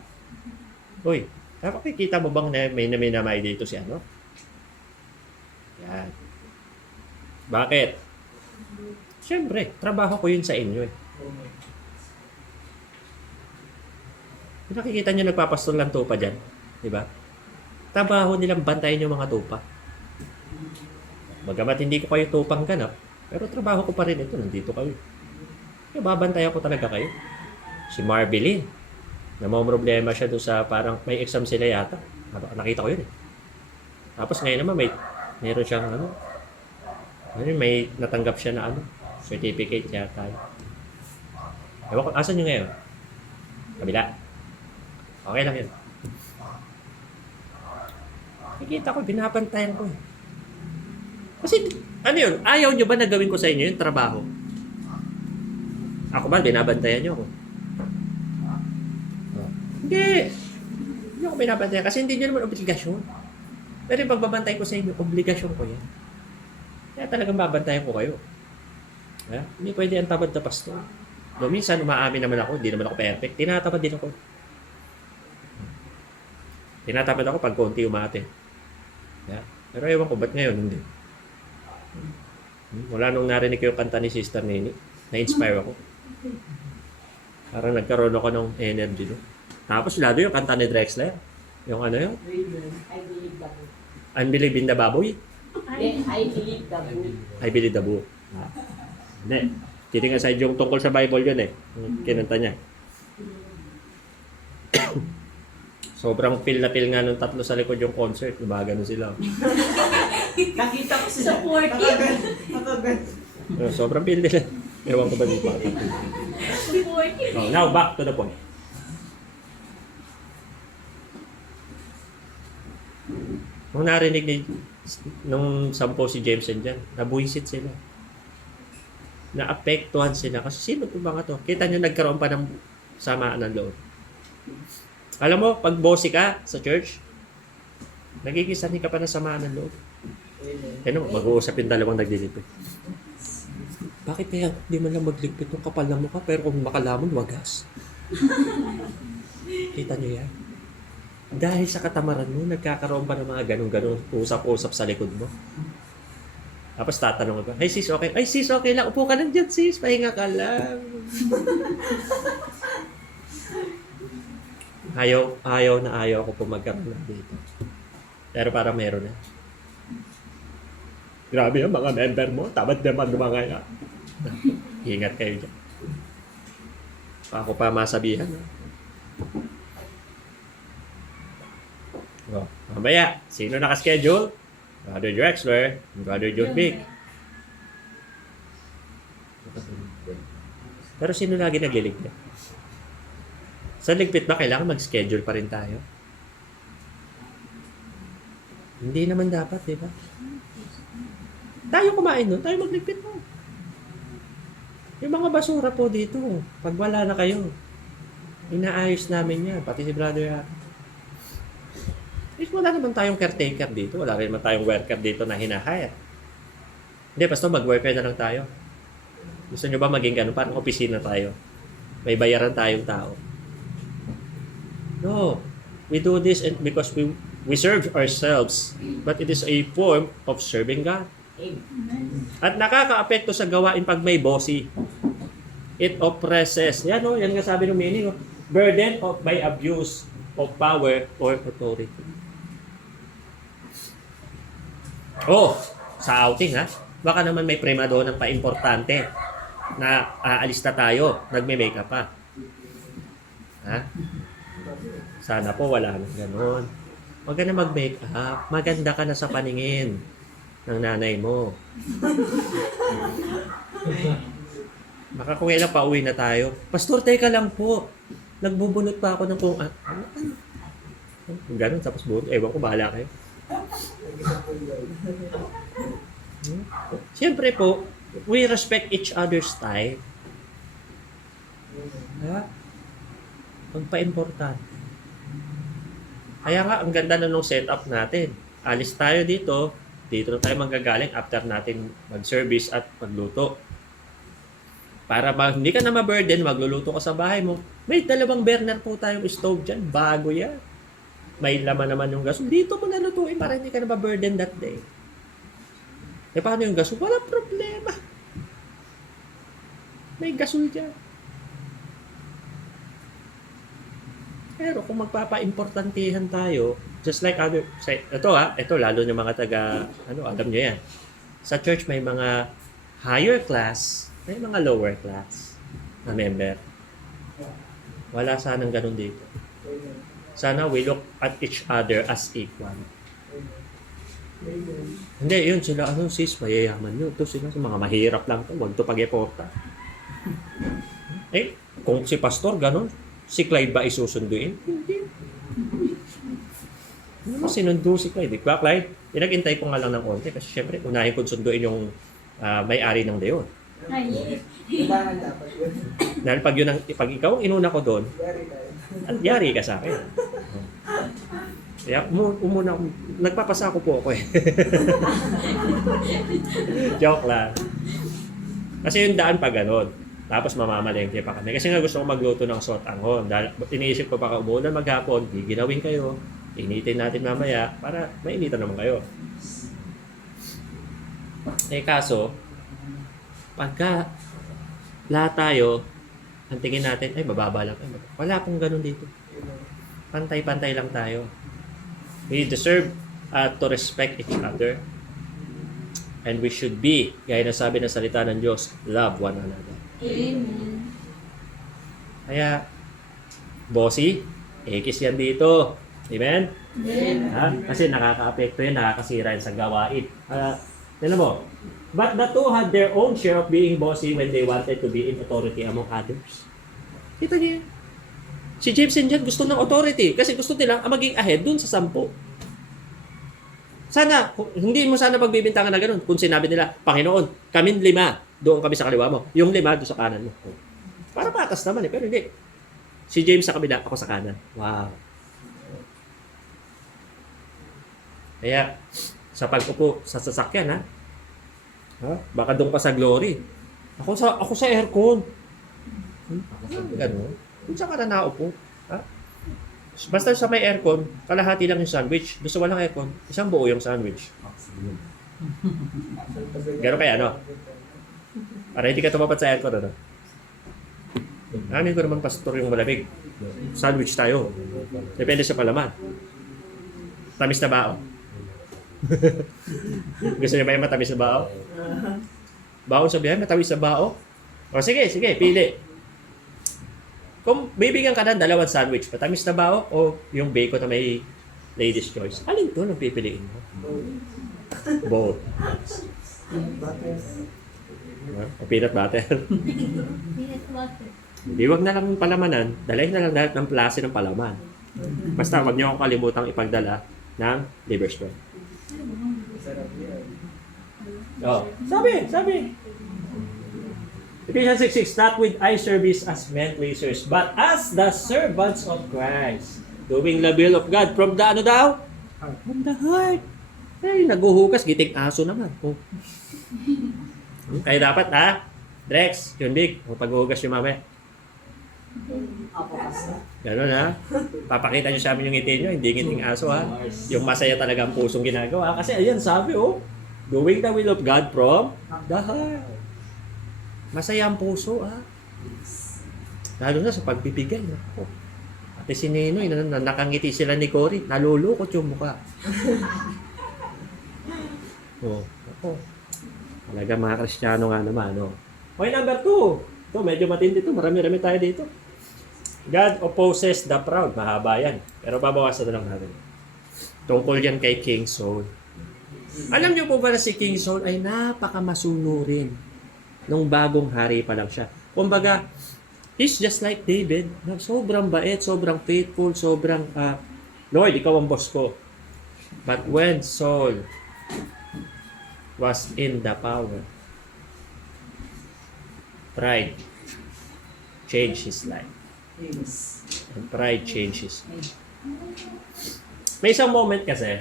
Uy, nakikita mo bang na may naminamay dito si ano? Yan. Bakit? Siyempre, trabaho ko yun sa inyo eh. Nakikita nyo nagpapastol ng tupa dyan. Di ba? Trabaho nilang bantayan yung mga tupa. Bagamat hindi ko kayo tupang ganap, pero trabaho ko pa rin ito. Nandito kayo. Kaya babantayan ko talaga kayo. Si Marvelyn, na may problema siya doon sa parang may exam sila yata. Nakita ko yun eh. Tapos ngayon naman meron siyang may natanggap siya na certificate yata. Ewan ko, asan yung ngayon? Kabila. Okay lang yun. Nakikita ko, binabantayan ko eh. Kasi, yun? Ayaw nyo ba na gawin ko sa inyo yung trabaho? Ako ba, binabantayan nyo ako? Hindi. Hindi ako binabantayan kasi hindi nyo naman obligasyon. Pero yung pagbabantay ko sa inyo, obligasyon ko yan. Kaya talagang babantayan ko kayo. Hindi pwede ang tabad na pastor. Minsan, umaamin naman ako, hindi naman ako perfect. Tinatabad din ako. Tinatabad ako pag konti umate. Pero ewan ko, ba't ngayon hindi? Wala nung narinig ko yung kanta ni Sister Nini, na-inspire ako. Parang nagkaroon ako ng energy. No? Tapos lalo yung kanta ni Drexler. Yung yun? Unbelieve in the Baboy? I believe the book. I believe the book. Hindi. Kidding aside yung tungkol sa Bible yun eh. Kinanta niya. Sobrang feel na feel nga nung tatlo sa likod yung concert. Gumagano sila. Nakita ko sila. Supportive. Sobrang feel nila. Ewan ko ba dito. Supportive. Now, back to the point. Nung narinig nung sampo si Jameson dyan, nabuhisit sila. Naapektuhan sila. Kasi sino po ba nga to? Kita nyo nagkaroon pa ng samaan ng loob. Alam mo, pag bossy ka sa church, nagkikisani ka pa ng samaan ng loob. Mag-uusap yung dalawang naglilipit. Bakit kaya di man lang magligpit ng kapal na mukha pero kung makalamon, wagas? Kita nyo yan? Dahil sa katamaran mo, nagkakaroon pa ng mga ganun-ganun, usap-usap sa likod mo. Tapos tatanong ko, hey sis, okay? Ay sis, okay lang. Upo ka lang dyan sis, pahinga ka lang. Ayaw ko po magkaroon dito. Pero parang meron na. Grabe yung mga member mo. Tamad naman mga yan. Ingat kayo dyan. Ako pa masabihan. Mamaya, sino nakaschedule? Brother Drexler, Brother John Vic. Pero sino lagi nagliligpit? Sa ligpit ba kailangan mag-schedule pa rin tayo? Hindi naman dapat, di ba? Tayo kumain nun, tayo magligpit mo. Yung mga basura po dito, pag wala na kayo, inaayos namin yan, pati si Brother wala naman tayong caretaker dito, wala rin naman tayong worker dito na hinahire. Hindi, basta mag-worker na lang tayo. Gusto nyo ba maging ganun? Parang opisina tayo. May bayaran tayong tao. No. We do this because we serve ourselves. But it is a form of serving God. At nakaka-apekto sa gawain pag may bossy. It oppresses. Yan yan nga sabi ng meaning. Burden by abuse of power or authority. Sa outing baka naman may prima doon ng pa-importante na aalis na tayo, nagme-makeup pa. Sana po wala nang gano'n. Huwag ka na mag-makeup. Maganda ka na sa paningin ng nanay mo. Baka kung ilang pauwi na tayo. Pastor, teka lang po. Nagbubunot pa ako ng kung gano'n, tapos bunot. Ewan ko, bahala kayo. Siyempre po, we respect each other's time. Magpa-importante. Kaya nga, ang ganda na nung setup natin. Alis tayo dito na tayo manggagaling after natin mag-service at magluto. Para hindi ka na ma-burden, magluluto ka sa bahay mo. May 2 burner po tayong stove dyan. Bago yan. May laman naman yung gasol. Dito mo na lutuin para hindi ka na ma-burden that day. Eh, paano yung gasol? Walang problema. May gasol dyan. Pero kung magpapa-importantihan tayo, just like other, ito lalo yung mga taga, alam nyo yan. Sa church may mga higher class, may mga lower class na member. Wala sanang ganun dito. Sana we look at each other as equal. Hindi, yun sila, sis, mayayaman yun. Ito sila, mga mahirap lang to. Huwag to pag-eporta. Eh, kung si pastor, ganun, si Clyde ba isusunduin? Hindi. Ano mo sinundo si Clyde? Di ba, Clyde? Pinag-intay ko nga lang ng konti kasi syempre, unahin ko sunduin yung may-ari ng Leon. Kailangan dapat yun. Dahil pag ikaw ang inuna ko doon, yari ka sa akin. Kaya nagpapasa ko po ako eh. Joke lang. Kasi yung daan pa ganun. Tapos mamamalengke pa kami. Kasi nga gusto ko magluto ng sot anghon. Dahil iniisip ko baka umuulan maghapon, giginawin kayo, initin natin mamaya para mainitan naman kayo. Eh kaso, pagka lahat tayo, ang tingin natin, ay mababa lang. Wala pong ganun dito. Pantay-pantay lang tayo. We deserve to respect each other. And we should be, gaya na sabi ng salita ng Diyos, love one another. Amen. Kaya, bossy, ekis yan dito. Amen? Amen. Kasi nakaka-apekto yan, nakakasira yan sa gawain. Tignan mo, but the two had their own share of being bossy when they wanted to be in authority among others. Kita niyo yan. Si James and John gusto ng authority kasi gusto nilang maging ahead dun sa 10. Sana, hindi mo sana pagbibintangan na ganun. Kung sinabi nila, Panginoon, kami 5, doon kami sa kaliwa mo. Yung 5, doon sa kanan mo. Para patas naman eh, pero hindi. Si James sa kabila, ako sa kanan. Wow. Kaya, sa pagpupo sa sasakyan, ha? Baka doon ka sa glory. Ako sa aircon. Ganun. Kung saan ka na naupo, ha? Basta sa may aircon, kalahati lang yung sandwich. Gusto walang aircon, isang buo yung sandwich. Gano'n kaya, no? Para hindi ka tumapat sa aircon, ano? Amin ko naman, pastor, yung malamig. Sandwich tayo. Depende sa palaman. Tamis na bao. Gusto niyo ba yung matamis na bao? Bao sa biyahe, matamis na bao? O sige, pili. Kung bibigyan ka ng 2 sandwich, matamis na bao o yung bacon na may ladies choice, alin to ang pipiliin mo? Both. O peanut butter. Peanut butter. Di wag na lang palamanan, dalhin na lang lahat ng klase ng palaman. Basta wag niyo akong kalimutang ipagdala ng liver spread. Sarap yan. Oh, sabi. Ephesians 6:6, not with eye service as men pleasers, but as the servants of Christ, doing the will of God from the ano daw? From the heart. Eh, naguhugas, giting aso naman. Oh. Kaya dapat Drex, yun big, paghuhugas yung mamaya. Opo, pastor. Gano'n ha. Papakita nyo sa amin yung ngiti nyo, hindi ngiting aso ha. Yung masaya talaga ang pusong ginagawa. Kasi ayan sabi doing the will of God from the heart. Masaya ang puso ha. Lalo na sa pagbibigay. Ate si Ninoy, nakangiti sila ni Cory, nalulukot yung mukha. Talaga mga Kristiyano nga naman. Okay, number 2. Ito, medyo matindi ito. Marami-rami tayo dito. God opposes the proud. Mahaba yan. Pero babawasan na lang natin. Tungkol yan kay King Saul. Alam niyo po ba na si King Saul ay napakamasunurin nung bagong hari pa lang siya. Kumbaga, he's just like David. Sobrang bait, sobrang faithful, sobrang, Lord, ikaw ang boss ko. But when Saul was in the power, pride changed his life. Yes. And pride changed his life. May isang moment kasi,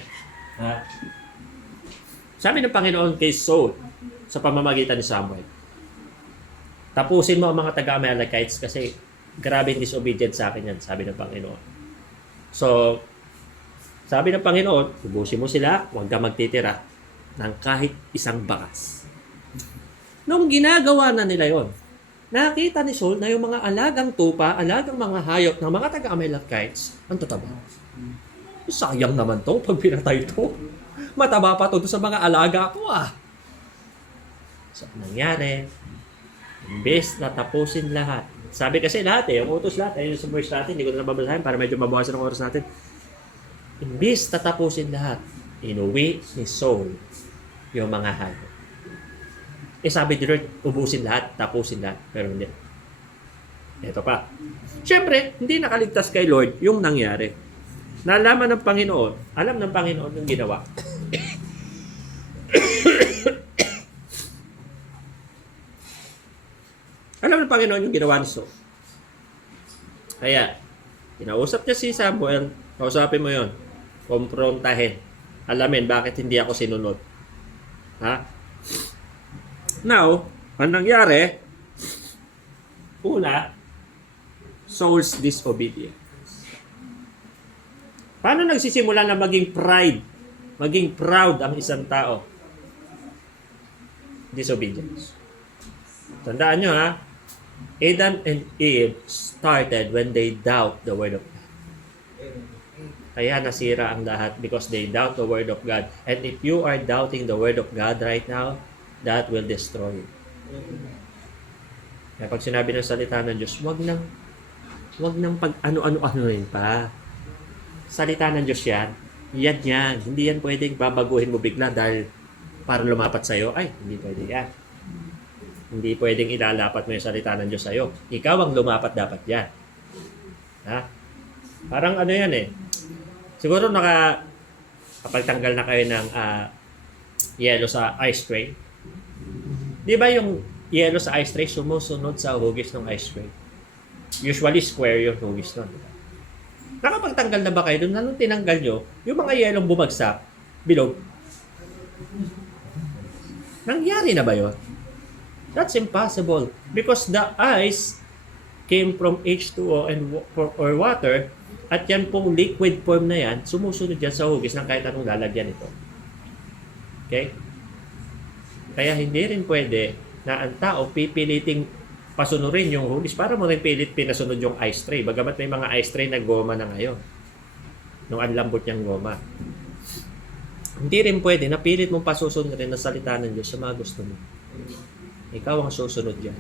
sabi ng Panginoon kay Saul sa pamamagitan ni Samuel, Tapusin mo ang mga taga-Amalekites kasi grabe disobedient sa akin yan, sabi ng Panginoon. So, sabi ng Panginoon, ubusin mo sila, huwag ka magtitira ng kahit isang bakas. Nung ginagawa na nila yon, nakita ni Saul na yung mga alagang tupa, alagang mga hayop ng mga taga-Amalekites, ang tataba. Sayang naman to pag pinatay to. Mataba pa to sa mga alaga ko So, nangyari, imbes na tapusin lahat. Sabi kasi lahat yung utos lahat, ayun sa verse natin, hindi ko na nababasahin para medyo mabawasan ang oras natin. Imbes na tapusin lahat, inuwi ni Saul yung mga hayop. Sabi ni Lord, ubusin lahat, tapusin lahat. Pero hindi. Ito pa. Siyempre, hindi nakaligtas kay Lord yung nangyari. Nalaman ng Panginoon, alam ng Panginoon yung ginawa. Alam ng Panginoon yung ginawa ni Saul. Kaya, kinausap niya si Samuel, kausapin mo yon, komprontahin. Alamin bakit hindi ako sinunod. Ha? Now, ang nangyari, una, Saul's disobedience. Paano nagsisimula na maging proud ang isang tao? Disobedience. Tandaan nyo ha, Adam and Eve started when they doubt the word of God. Kaya nasira ang lahat because they doubt the word of God. And if you are doubting the word of God right now, that will destroy you. Kaya pag sinabi ng salita ng Diyos, wag nang pag ano-ano rin pa. Salita ng Diyos yan. Yan. Hindi yan pwedeng babaguhin mo bigla dahil para lumapat sa'yo. Ay, hindi pwede yan. Hindi pwedeng ilalapat mo yung salita ng Diyos sa'yo. Ikaw ang lumapat dapat yan. Ha? Parang ano yan Siguro kapagtanggal na kayo ng yelo sa ice tray. Di ba yung yelo sa ice tray sumusunod sa hugis ng ice tray? Usually square yung hugis nun. Nakapagtanggal na ba kayo doon? Anong tinanggal nyo? Yung mga yelong bumagsak, bilog. Nangyari na ba yun? That's impossible. Because the ice came from H2O or water, at yan pong liquid form na yan, sumusunod yan sa hugis ng kahit anong lalagyan ito. Okay? Kaya hindi rin pwede na ang tao pipiliting pasunurin yung hugis para mo rin pilit pinasunod yung ice tray. Bagamat may mga ice tray na goma na ngayon. Nung anlambot niyang goma. Hindi rin pwede na pilit mong pasusunod rin ang salita ng Diyos sa mga gusto mo. Ikaw ang susunod yan.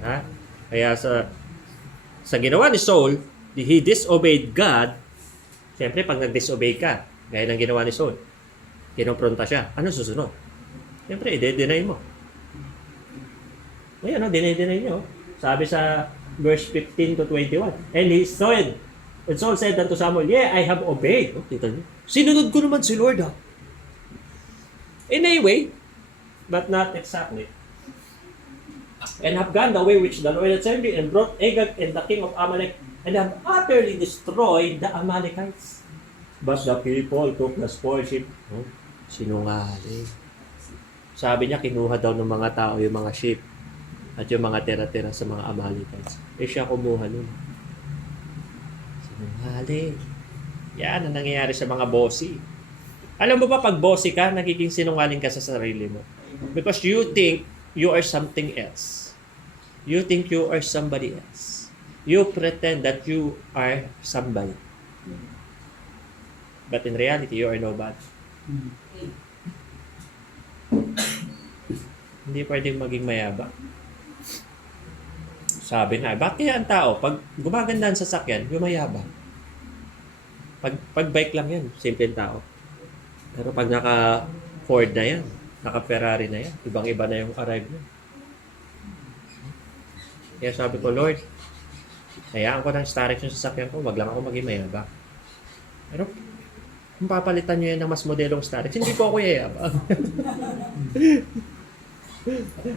Ha? Kaya sa ginawa ni Saul, he disobeyed God. Siyempre, pag nag-disobey ka, gaya ng ginawa ni Saul, kinumpronta siya. Ano susunod? Siyempre, i-deny mo. Ngayon, dinay niyo. Sabi sa verse 15 to 21. And Saul said unto Samuel, yeah, I have obeyed. Tita niyo. Sinunod ko naman si Lord In a way, but not exactly. And have gone the way which the Lord had sent me, and brought Agag and the king of Amalek, and have utterly destroyed the Amalekites. But the people took the spoilship. Sinungaling. Sabi niya, kinuha daw ng mga tao yung mga sheep at yung mga tira-tira sa mga Amalekites. Siya kumuha nun. Sinungaling. Yan ang nangyayari sa mga bossy. Alam mo ba, pag bossy ka, nagiging sinungaling ka sa sarili mo. Because you think you are something else. You think you are somebody else. You pretend that you are somebody. But in reality, you are nobody. Hindi pwedeng maging mayabang. Sabi na, bakit ang tao, pag gumaganda ang sasakyan, yung mayabang. Pag bike lang yan, simple tao. Pero pag naka Ford na yan, naka Ferrari na yan, ibang-iba na yung arrive na. Kaya sabi ko, Lord, hayaan ko ng starix yung sasakyan ko, wag lang ako maging mayabang. Pero kung papalitan nyo yan ng mas modelong starix, hindi po ako yayabang.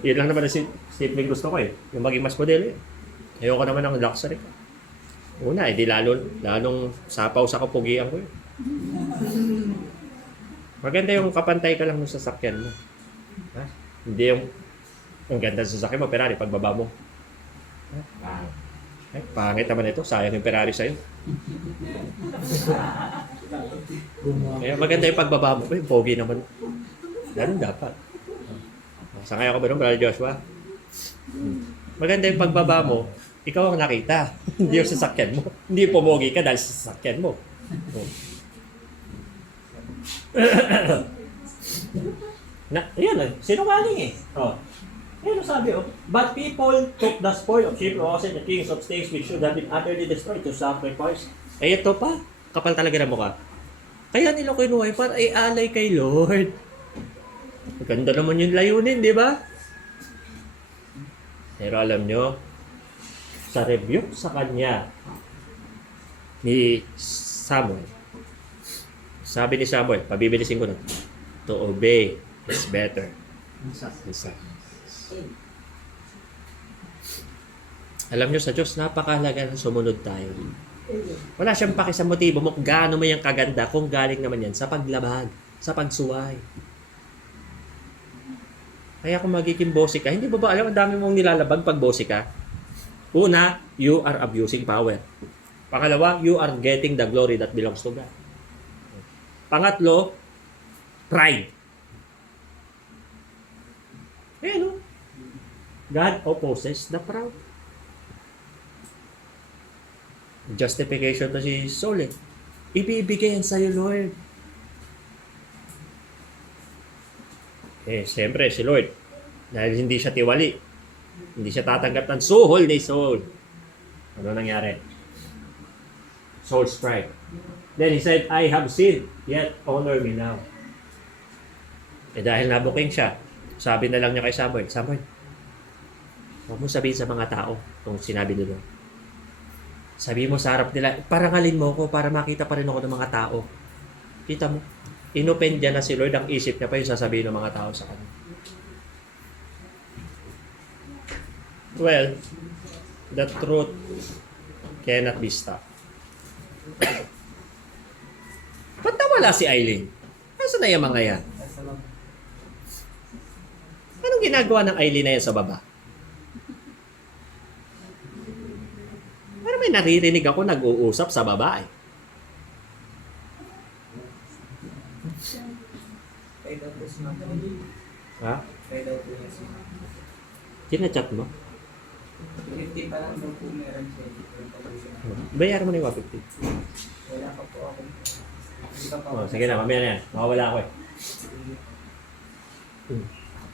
Yun lang naman ang simpleng gusto ko yung maging mas modelo Ayoko naman ng luxury. Una, di lalong sapaw sa kapugian ko Maganda yung kapantay ka lang ng sasakyan mo. Ha? Hindi yung Ang ganda sa sasakyan mo, Ferrari, pagbaba mo. Ay, pangit naman ito. Sayang yung Ferrari sa'yo. Kaya maganda yung pagbaba mo. Uy, pogi naman. Ganun dapat. Sangay ako ba nun, Brother Joshua? Maganda yung pagbaba mo, ikaw ang nakita. Hindi yung sasakyan mo. Hindi pumogi ka dahil sa sasakyan mo. Yan eh. Sinungaling eh. Oh. Yan ang sabi oh. But people took the spoil of sheep, oxen, and kings of states which should have been utterly destroyed to sacrifice. Eh ito pa. Kapal talaga na mukha. Kaya nila kinuha para ialay kay Lord. Maganda naman yung layunin, di ba? Pero alam nyo, sa review sa kanya ni Samuel, sabi ni Samuel, pabibilisin ko na, to obey is better. Isa. Alam nyo sa Diyos, napakahalaga na sumunod tayo. Wala siyang paki sa motibo mo kung gaano mo yung kaganda, kung galing naman yan sa paglabag, sa pagsuway. Kaya kung magiging bossy ka, hindi ba alam, ang dami mong nilalabag pag bossy ka? Una, you are abusing power. Pangalawa, you are getting the glory that belongs to God. Pangatlo, pride. Ayan o. God opposes the proud. Justification na si Saul eh. Ibibigay yan sa'yo, Lord. Eh, siyempre, si Lord, dahil hindi siya tiwali, hindi siya tatanggap ng suhol ni Saul. Ano nangyari? Saul's pride. Then he said, I have sinned, yet honor me now. Eh dahil nabuking siya, sabi na lang niya kay Samuel, Samuel, huwag mo sabihin sa mga tao kung sinabi nila. Sabi mo sa harap nila, parangalin mo ko para makita pa rin ako ng mga tao. Kita mo, inopen niya na si Lord, ang isip niya pa yung sasabihin ng mga tao sa kanya. Well, the truth cannot be stopped. Ba't nawala si Eileen? Nasaan na yung mga yan? Anong ginagawa ng Eileen na yan sa baba? Pero may naririnig ako nag-uusap sa baba eh. Kaya daw po si Ma'am. Ha? Kaya daw po niya si Ma'am. Kinachat mo? 50 pa lang daw po meron siya. Bayaran mo na yung 150. Wala pa po ako. Hindi pa pa Oh, sige na, mamaya na yan. Makawala ako eh.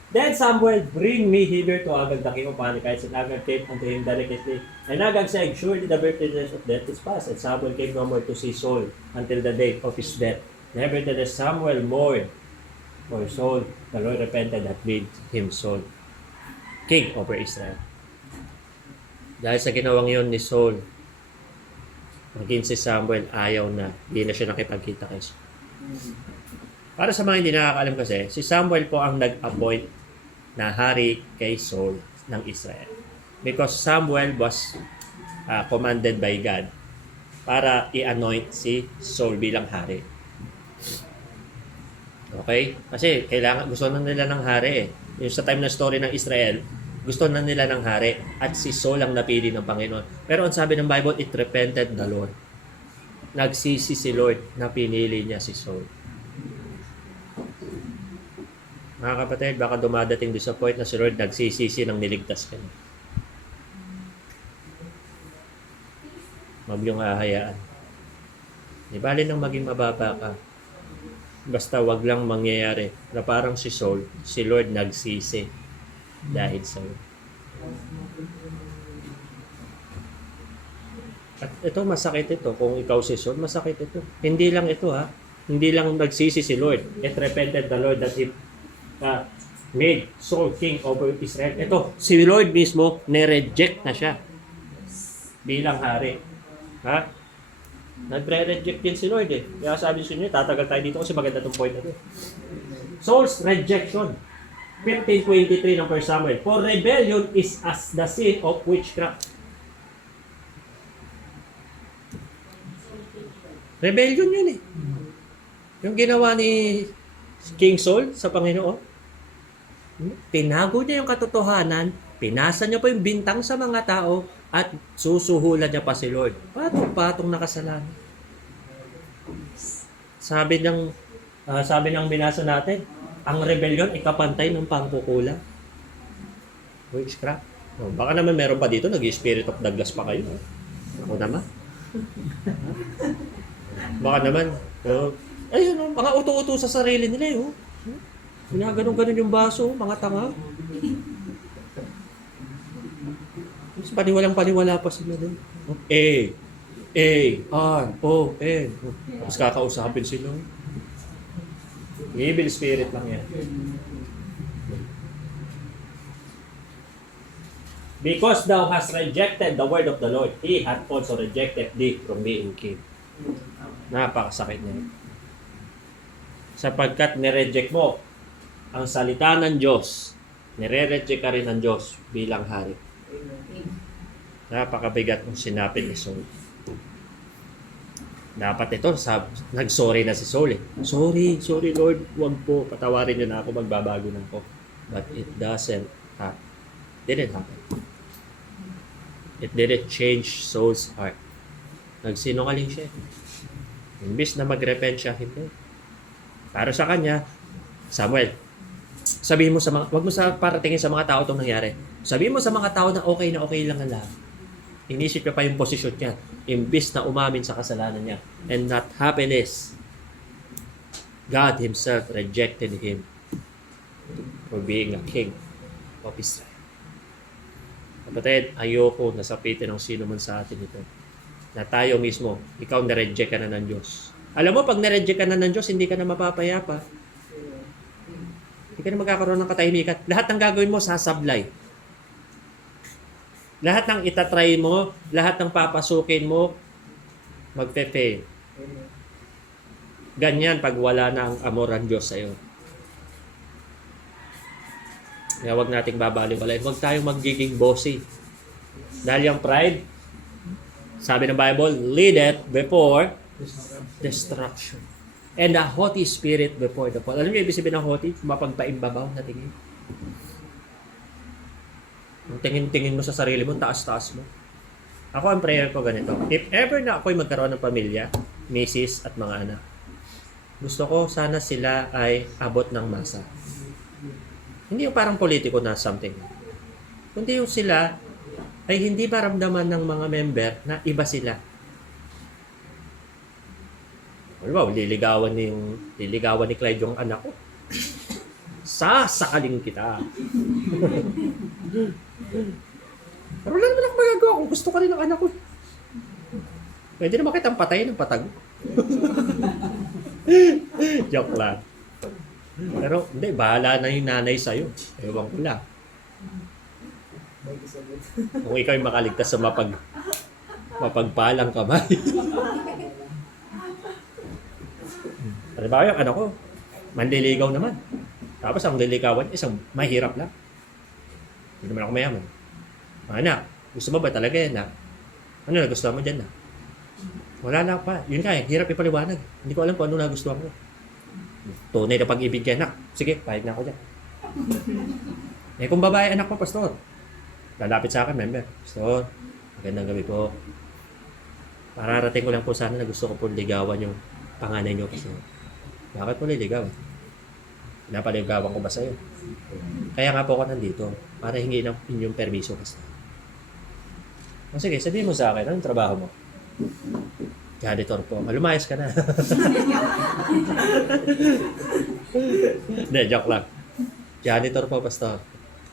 Then Samuel, bring me hither to Agag the king of Amalekites, and Agag came unto him delicately. And Agag said, surely the birthdays of death is past. And Samuel came no more to see Saul until the day of his death. Nevertheless, Samuel mourned for Saul. The Lord repented that made him Saul king over Israel. Dahil sa ginawang yun ni Saul, maging si Samuel ayaw na. Hindi na siya nakipagkita kay Saul. Para sa mga hindi nakakaalam kasi, si Samuel po ang nag-appoint na hari kay Saul ng Israel. Because Samuel was commanded by God para i-anoint si Saul bilang hari. Okay? Kasi gusto na nila ng hari eh. Yung sa time na story ng Israel, gusto na nila ng hari at si Saul ang napili ng Panginoon. Pero ang sabi ng Bible, it repented the Lord. Nagsisi si Lord na pinili niya si Saul. Mga kapatid, baka dumadating din sa point na si Lord nagsisisi ng niligtas ka niya. Huwag yung hahayaan. Di bali nang maging mababa ka. Basta wag lang mangyayari na parang si Saul, si Lord nagsisi dahil sa iyo. At ito, masakit ito. Kung ikaw si Saul, masakit ito. Hindi lang ito ha. Hindi lang nagsisi si Lord. It repented the Lord that he made Saul king over Israel. Ito, si Lord mismo, nireject na siya bilang hari. Ha? Nagre-reject din si Lord eh. Kaya sabi sa inyo, tatagal tayo dito kasi maganda itong point na ito. Saul's rejection. 15:23 ng 1 Samuel. For rebellion is as the sin of witchcraft. Rebellion yun eh. Yung ginawa ni King Saul sa Panginoon. Tinago niya yung katotohanan, pinasa niya pa yung bintang sa mga tao, at susuhulan niya pa si Lord. Patong-patong na kasalanan. Sabi ng binasa natin, ang rebellion ikapantay ng pangkukulang. Witchcraft. Oh, baka naman meron pa dito, nag-spirit of Douglas pa kayo. Ako naman. Baka naman, ayun, mga uto-uto sa sarili nila, yun. Ganun-ganun yung baso, mga tanga. Mas paniwalang-paniwala pa sila din. A-R-O-N. Tapos kakausapin sila. Evil spirit lang yan. Because thou hast rejected the word of the Lord, He hath also rejected thee from being king. Napakasakit niya. Sapagkat nireject mo ang salita ng Diyos, nire-reject ka rin ng Diyos bilang hari. Napakabigat ng sinapit ni Saul. Dapat ito, nag-sorry na si Saul eh. Sorry Lord, wag po, patawarin niyo na ako, magbabago na ako. But it didn't happen. It didn't change Saul's heart. Nagsinungaling siya. Imbis na mag-repent siya, hindi. Para sa kanya, Samuel, sabihin mo sa mga, wag mo paratingin sa mga tao itong nangyari. Sabihin mo sa mga tao na okay lang ang lahat. Inisip niya pa yung posisyon niya. Imbis na umamin sa kasalanan niya. And not happiness. God Himself rejected him for being a king of Israel. Kapatid, ayoko nasapitin ng sino man sa atin ito. Na tayo mismo, ikaw na-reject ka na ng Diyos. Alam mo, pag na-reject ka na ng Diyos, hindi ka na mapapayapa. Hindi ka na magkakaroon ng katahimikan. Lahat ng gagawin mo, sasablay. Lahat ng itatry mo, lahat ng papasukin mo, magpe-fail. Ganyan pag wala na ang amor ang Diyos sa'yo. Kaya huwag nating babaliwalain. Huwag tayong magiging bossy. Dahil yung pride, sabi ng Bible, leadeth before destruction. And a haughty spirit before the fall. Alam niyo, ibig sabihin ng haughty? Mapagpaimbabaw na tingin. Ang tingin-tingin mo sa sarili mo, taas-taas mo. Ako, ang prayer ko ganito. If ever na ako'y magkaroon ng pamilya, misis at mga anak, gusto ko sana sila ay abot ng masa. Hindi yung parang politiko na something. Kundi yung sila ay hindi maramdaman ng mga member na iba sila. Wow, liligawan ni Clyde yung anak ko. Sasakaling kita. Pero wala naman ako magagawa kung gusto ka rin ng anak ko. Pwede naman kitang patayin ng patag. Joke lang. Pero hindi, bahala na yung nanay sa'yo. Ewan ko lang. Kung ikaw ay makaligtas sa mapagpalang kamay. Halimbawa yung anak ko, manliligaw naman. Tapos ang liligawan, isang mahirap lang. Hindi naman ako mayaman. Anak, gusto mo ba talaga yan? Ano nagustuhan mo dyan na? Wala lang pa. Yun ka hirap ipaliwanag. Hindi ko alam kung ano nagustuhan ko. Tunay na pag-ibig yan, anak. Sige, pahig na ako dyan. Kung babae anak mo, pastor, lalapit sa akin, member. Pastor, magandang gabi po. Pararating ko lang po sana na gusto ko po ligawan yung panganay niyo, pastor. Bakit mo liligawan? Pinapaligawan ko ba sa'yo? Kaya nga po ako nandito para hingi ng inyong permiso, pastor. Sige, sabihin mo sa akin, anong trabaho mo? Janitor po. Lumayas ka na. Hindi, joke lang. Janitor po, pastor.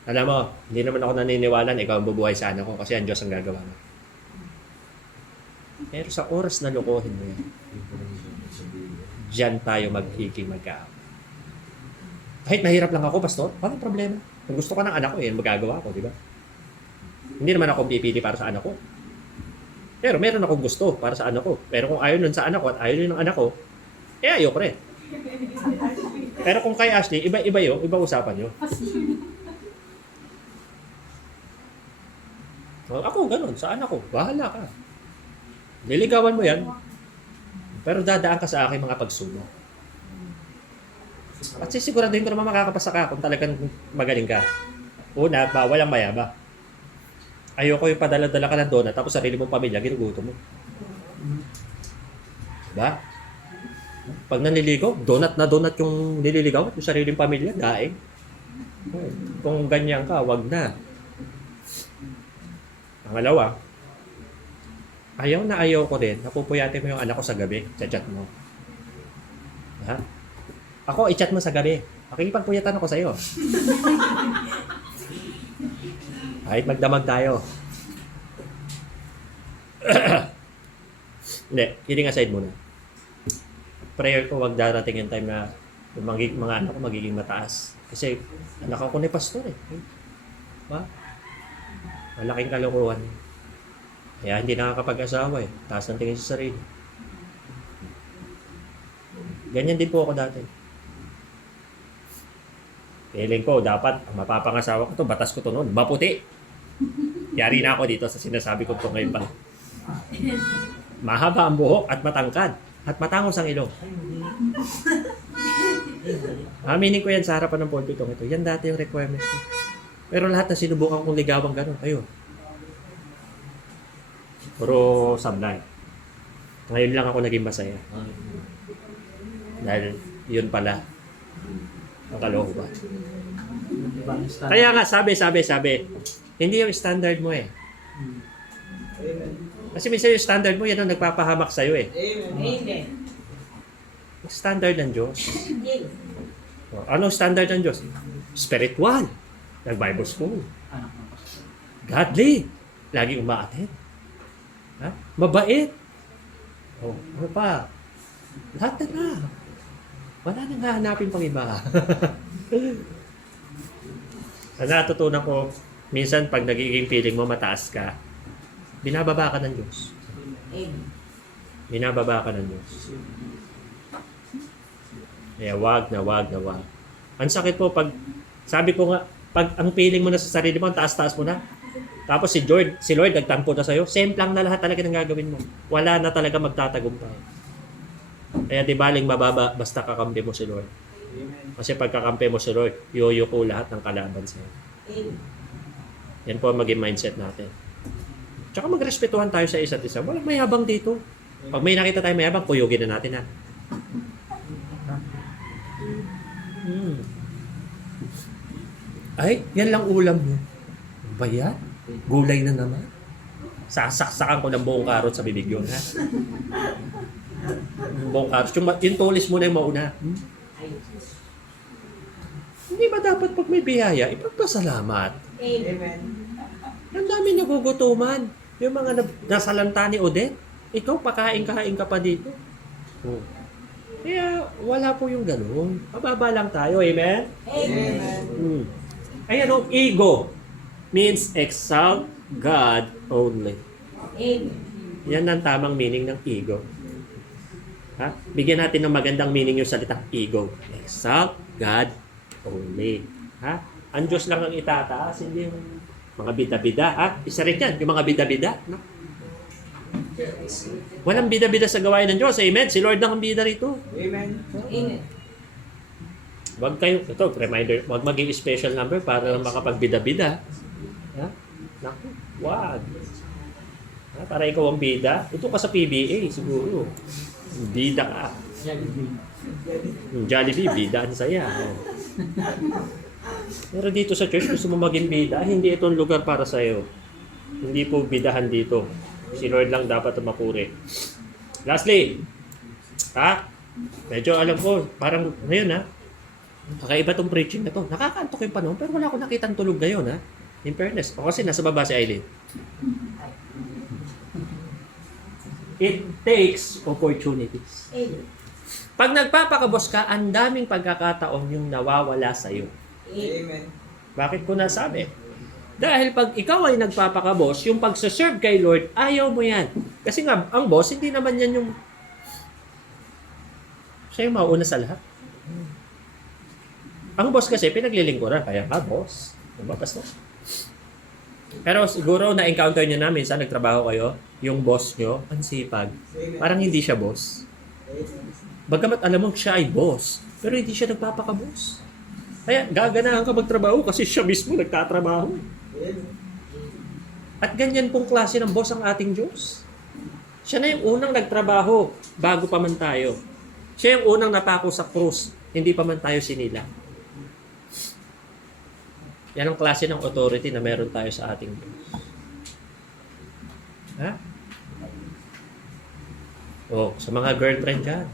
Alam mo, hindi naman ako naniniwala na ikaw ang bubuhay sa anak ko kasi ang Diyos ang gagawa mo. Pero sa oras na lukuhin mo yan, diyan tayo magiging mag-aaway. Kahit mahirap lang ako, pastor, walang problema. Kung gusto ka ng anak ko, yan magagawa ko, di ba? Hindi naman ako pipili para sa anak ko. Pero meron akong gusto para sa anak ko. Pero kung ayaw nun sa anak ko at ayaw nun ng anak ko, ayoko rin. Pero kung kay Ashley, iba yun, iba usapan yun. Ako, ganun, sa anak ko, bahala ka. Niligawan mo yan, pero dadaan ka sa aking mga pagsubok. At sisiguraduhin ko naman makakapasa ka kung talagang magaling ka. Una, bawal ang mayaba. Ayoko yung padala-dala ka ng donut tapos sarili mong pamilya, ginugutom mo. Diba? Pag nanliligaw, donut na donut yung nililigaw at yung sariling pamilya, daing. Kung ganyan ka, wag na. Pangalawa, ayaw na ayaw ko rin, napupuyatin mo yung anak ko sa gabi, chat mo. Ha? Ako, i-chat mo sa gabi. Makikipagpuyatan ako sa'yo. Kahit magdamag tayo. Hindi, kidding aside muna. Prayer ko, wag darating yung time na yung mga anak ko magiging mataas. Kasi anak ako ni pastor eh. Ba? Malaking kalokohan. Kaya hindi nakakapag-asawa eh. Taas ng tingin sa sarili. Ganyan din po ako dati. Feeling ko, dapat ang mapapangasawa ko to, batas ko to noon, maputi. Yari na ako dito sa sinasabi ko to ngayon pa. Mahaba ang buhok at matangkad. At matangos ang ilong. Aminin ko yan sa harapan ng pulpitong ito. Yan dati yung requirement ko. Pero lahat na sinubukan kong ligawang gano'n, ayun. Puro sablay. Ngayon lang ako naging masaya. Dahil yun pala ang kalooban. Kaya nga, sabi. Hindi yung standard mo eh. Kasi minsan yung standard mo, yan ang nagpapahamak sa'yo eh. Amen. Yung standard ng Diyos. Anong standard ng Diyos? Spiritual. Nag-Bible school. Godly. Lagi umaattend. Ha? Mabait. Oh, ano pa? Lahat na. Wala nang hahanapin pang iba. Ang natutunan ko, minsan pag nagiging feeling mo mataas ka, binababa ka ng Diyos. Binababa ka ng Diyos. Kaya wag na. Ang sakit po pag, sabi ko nga, pag ang feeling mo na sa sarili mo, taas-taas mo na. Tapos si Lord nagtampo na sa'yo, semplang na lahat talaga ng gagawin mo. Wala na talaga magtatagumpay. Kaya di baling mababa basta kakampi mo si Lord. Kasi pag kakampi mo si Lord, yuyuko lahat ng kalaban sa'yo. Yan po ang maging mindset natin. Tsaka magrespetuhan tayo sa isa't isa. Walang mayabang dito. Pag may nakita tayo mayabang, kuyugin na natin ha. Ay, yan lang ulam mo. Ba yan? Gulay na naman. Sasaksakan ko ng buong karot sa bibig yun, ha? Yung buong karot. Yung tulis mo na yung mauna. Hindi ba dapat pag may biyaya, ipagpasalamat? Amen. Ang dami nagugutuman. Yung mga nasalanta ni Odette, ikaw pakain-kain ka pa dito. Kaya wala po yung ganun. Mababa lang tayo, amen? Amen. Ayan o, ego means exalt God only. Yan ang tamang meaning ng ego. Ha? Bigyan natin ng magandang meaning yung salitang ego. Exalt God only. Ha? Ang Diyos lang ang itataas, hindi yung mga bida-bida. Ha? Isa rin yan, yung mga bida-bida. No? Walang bida-bida sa gawain ng Diyos. Amen? Si Lord lang ang bida rito. Amen. Wag kayo, ito, reminder, wag maging special number para makapagbida-bida. Ha? Naku, wag. Ha? Para ikaw ang bida. Ito ka sa PBA, siguro. Bida ka. Yung Jollibee, bida ang saya. Oh. Pero dito sa church, gusto mo maging bida, hindi itong lugar para sa'yo. Hindi po bidahan dito. Si Lord lang dapat mapuri. Lastly, ha? Medyo alam ko, parang ngayon ha, kakaiba tong preaching na to. Nakakantok yung panahon, pero wala akong nakitang tulog ngayon, ha? In fairness. O kasi nasa baba si Eileen. It takes opportunities. Pag nagpapakabos ka, ang daming pagkakataon yung nawawala sa'yo. Amen. Bakit ko nasabi? Dahil pag ikaw ay nagpapakabos, yung pagsaserve kay Lord, ayaw mo yan. Kasi nga, ang boss, hindi naman yan yung siya yung mauna sa lahat. Ang boss kasi, pinaglilingkuran. Kaya ka, boss. Diba, pastor? Pero siguro na-encounter nyo na minsan, nagtrabaho kayo, yung boss nyo, ang sipag. Parang hindi siya boss. Bagamat alam mo siya ay boss, pero hindi siya nagpapaka-boss. Kaya gaganahan ka magtrabaho kasi siya mismo nagtatrabaho. At ganyan pong klase ng boss ang ating Diyos. Siya na yung unang nagtrabaho bago pa man tayo. Siya yung unang napako sa krus, hindi pa man tayo sinila. Yan ang klase ng authority na meron tayo sa ating Diyos. Ha? O, sa mga girlfriend dyan,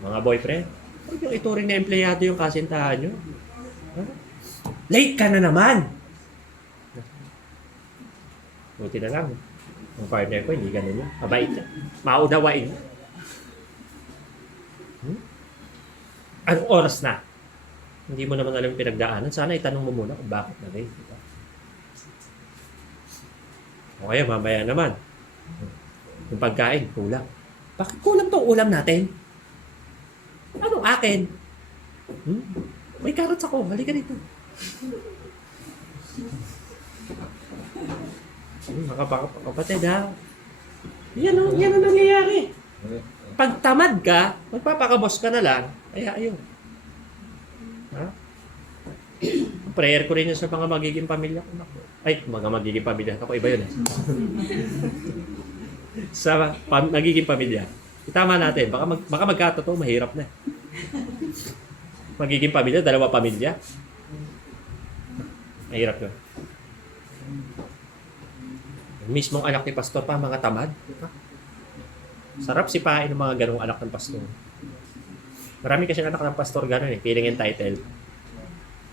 mga boyfriend, huwag yung ituring na empleyado yung kasintahan nyo. Ha? Late ka na naman! Buti na lang. Ang partner ko, hindi ganun yun. Mabait na. Maunawain na. Anong oras na? Hindi mo naman alam yung pinagdaanan. Sana itanong mo muna kung bakit na late. Diba? O kaya, mamaya naman. Yung pagkain, kulang. Bakit kulang tong ulam natin? Anong akin? May carrots ako. Halika dito. Mga kapatid ha. Yan ang nangyayari. Pag tamad ka, magpapakabos ka na lang. Kaya ayun. Ha? Prayer ko rin yun sa mga magiging pamilya ko. Ay, mga magiging pamilya. Ako iba yun eh. Sa nagiging pamilya. Itama natin. Baka magkatotoo, mahirap na. Magiging pamilya, dalawa pamilya. Mahirap yun. Mismong anak ni pastor pa, mga tamad. Diba? Sarap sipain ng mga ganong anak ng pastor. Marami kasi anak ng pastor gano'n eh, feeling entitled.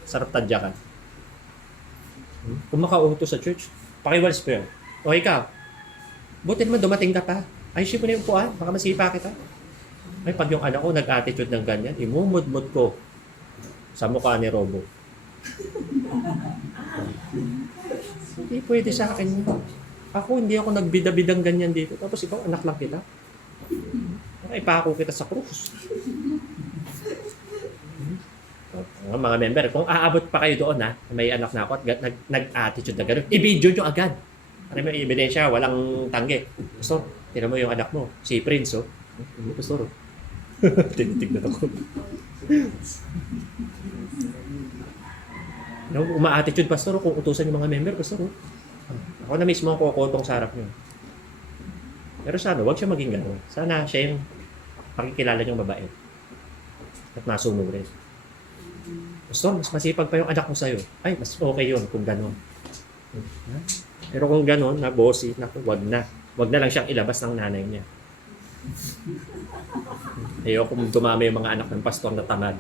Sarap tadyakan. Kung makauto sa church, pakiwalis pa yun. O ikaw, buti naman dumating ka pa. Ayusin mo na yung puan, baka masipa kita. Ay, pag yung anak ko nag-attitude ng ganyan, imumudmud ko sa mukha ni Robo. Hindi pwede sa akin yun. Ako, hindi ako nagbida-bidang ganyan dito. Tapos ikaw, anak lang kita. Ipako kita sa krus. Mga member, kung aabot pa kayo doon ha, may anak na ako at nag-attitude na gano'n, i-video nyo agad. Ano may ebidensya, walang tanggi. Pastor, tinan mo yung anak mo, si Prince, oh. Pastor, tinitignan ako. Uma-attitude, pastor, kung utusan yung mga member, pastor, oh. Ako na mismo ang kukutong sa harap nyo. Pero sana, huwag siya maging gano'n. Sana siya yung pakikilala niyong babae. At nasunog rin. Pastor, mas masipag pa yung anak mo sa'yo. Ay, mas okay yun kung gano'n. Pero kung gano'n, na bossy, naku, wag na. Wag na lang siyang ilabas ng nanay niya. Ayoko kung dumami yung mga anak ng pastor na tamad.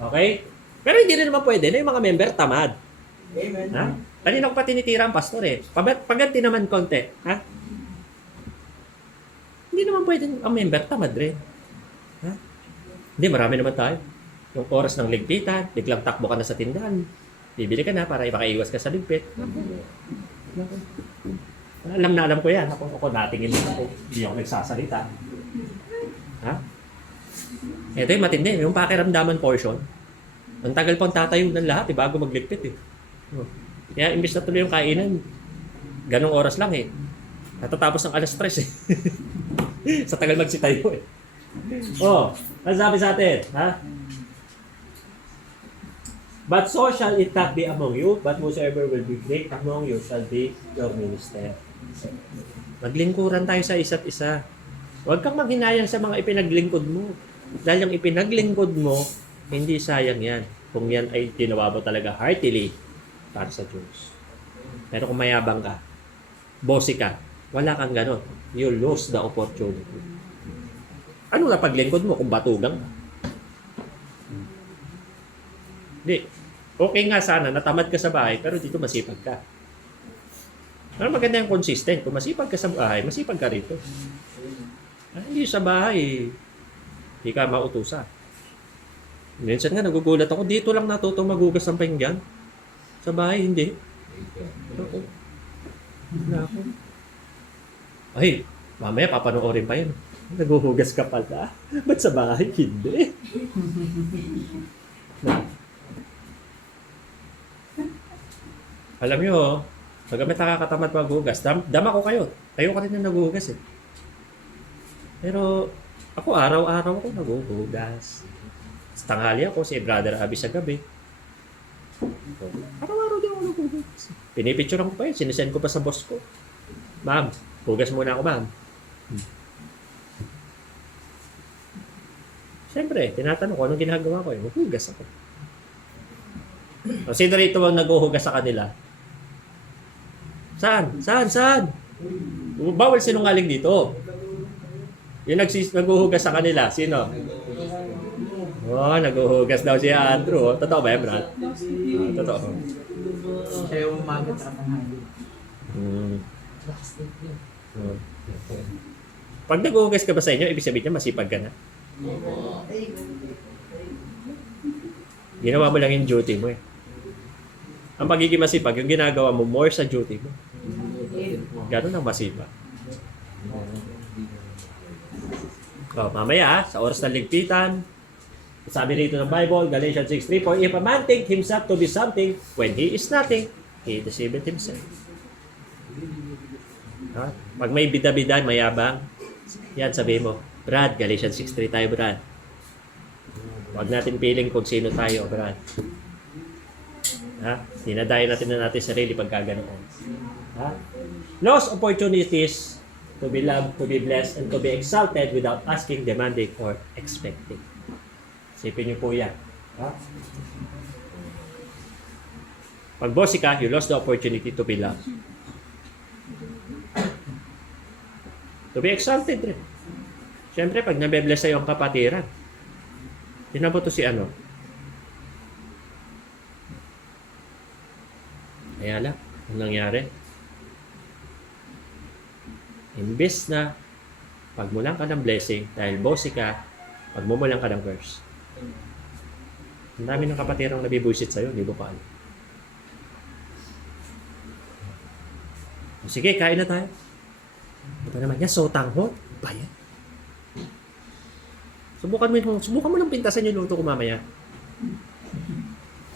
Okay? Pero hindi rin naman pwede na yung mga member tamad. Amen. Ha? Kanina ko pa tinitira ang pastor eh. Paganti naman konti. Ha? Hindi naman pwede ang member tamad rin. Ha? Hindi, marami naman tayo. Yung oras ng ligpitan, biglang takbo ka na sa tindahan. Bibili ka na para makaiwas ka sa ligpit. Alam na alam ko yan. Ako natingin ako. Hindi ako nagsasalita. Ha? Ito yung matindi. Yung pakiramdaman portion. Ang tagal pang tatayo ng lahat bago magligpit eh. Kaya imbis na tuloy yung kainan, ganong oras lang eh. Natatapos ng alas 3 eh. Sa tagal magsitayo eh. Oh, ano sabi sa atin? Ha? But so shall it not be among you, but whosoever will be great among you shall be your minister. Maglingkuran tayo sa isa't isa. Huwag kang maghinayang sa mga ipinaglingkod mo. Dahil yung ipinaglingkod mo, hindi sayang yan. Kung yan ay ginawa mo talaga heartily para sa Diyos. Pero kung mayabang ka, bossy ka, wala kang ganon. You lose the opportunity. Ano na paglingkod mo kung batugang ka? Hindi. Okay nga sana, natamad ka sa bahay, pero dito masipag ka. Pero maganda yung consistent. Kung masipag ka sa bahay, masipag ka rito. Hindi sa bahay, hindi ka mautusan. Minsan nga, nagugulat ako. Dito lang natutong magugas ng pinggan. Sa bahay, hindi. Ako. Ay, mamaya papanoorin pa yun. Naguhugas ka pala. Ba't sa bahay? Hindi. Alam nyo, pag may nakakatamad maghugas, dama ko kayo. Kayo ka rin na naghuhugas eh. Pero, Ako araw-araw ako naghuhugas. Sa tanghali ako, si Brother Abby sa gabi. Araw-araw din ako naghuhugas. Pinipicturean ko pa yun, sinisend ko pa sa boss ko. Ma'am, hugas muna ako, ma'am. Siyempre, tinatanong ko anong ginagawa ko. Maghugas ako. O, sino rito ang naghuhugas sa kanila? Saan? Bawal sinungaling dito. Yung naghuhugas sa kanila, sino? Oh, naghuhugas daw si Andrew. Totoo ba yan, Brad? Totoo. Siya yung umaga sa tanghali. Pag naghuhugas ka ba sa inyo, ibig sabihin niya masipag ka na. Ginawa mo lang yung duty mo eh. Ang pagiging masipag, yung ginagawa mo more sa duty mo. Ganun ang masipag. Mamaya sa oras ng ligpitan, sabi rito ng Bible, Galatians 6:3, for if a man think himself to be something, when he is nothing, he deceiveth himself. Pag may bida-bida, mayabang, yan sabi mo, Brad, Galatians 6:3 tayo, Brad. Huwag natin piling kung sino tayo, Brad. Dinadayo natin sarili pagka ganoon. Lost opportunities to be loved, to be blessed, and to be exalted without asking, demanding, or expecting. Sipin niyo po yan. Pag bossy ka, you lost the opportunity to be loved. To be exalted rin. Siyempre, pag nabe-bless sa'yo ang kapatiran, tinabo to si ano? Kaya lang, ang nangyari? Imbes na pagmulang ka ng blessing, dahil bossy ka, pagmumulang ka ng curse. Ang dami ng kapatirang nabibuisit sa'yo, hindi mo pa alam. Sige, kain na tayo. Ito naman yan, sotanghot. Bayan. Subukan mo lang pintasan yung luto ko mamaya.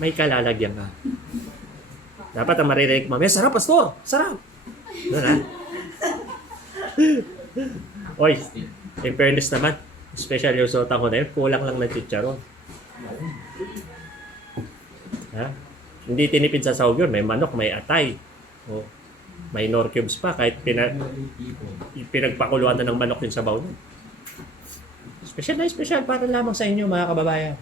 May kalalagyan ka. Dapat ang maririnig mamaya, sarap, pastor! Sarap! Doon ha? Oy, in fairness naman, special yung sotanghot na yun, kulang lang ng chicharon. Hindi tinipid sa sahog yun, may manok, may atay. May nor cubes pa, kahit pinagpakuluan na ng manok yung sabaw na. Special na special para lamang sa inyo, mga kababayan.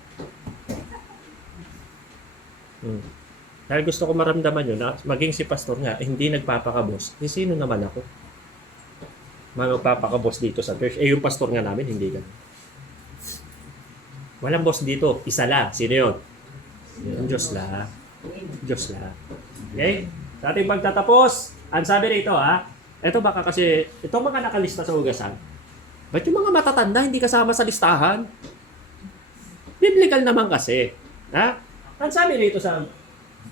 Dahil gusto ko maramdaman yun, na maging si pastor nga, hindi nagpapakabos. Sino naman ako? Magpapakabos dito sa church. Yung pastor nga namin, hindi ganun. Walang boss dito, isa lang. Sino yun? Yung Diyos lang. Diyos lang. Okay? Sa ating pagtatapos, ang sabi rito ito baka kasi, itong mga nakalista sa hugasan, ba't yung mga matatanda hindi kasama sa listahan? Biblical naman kasi. Ang sabi rito sa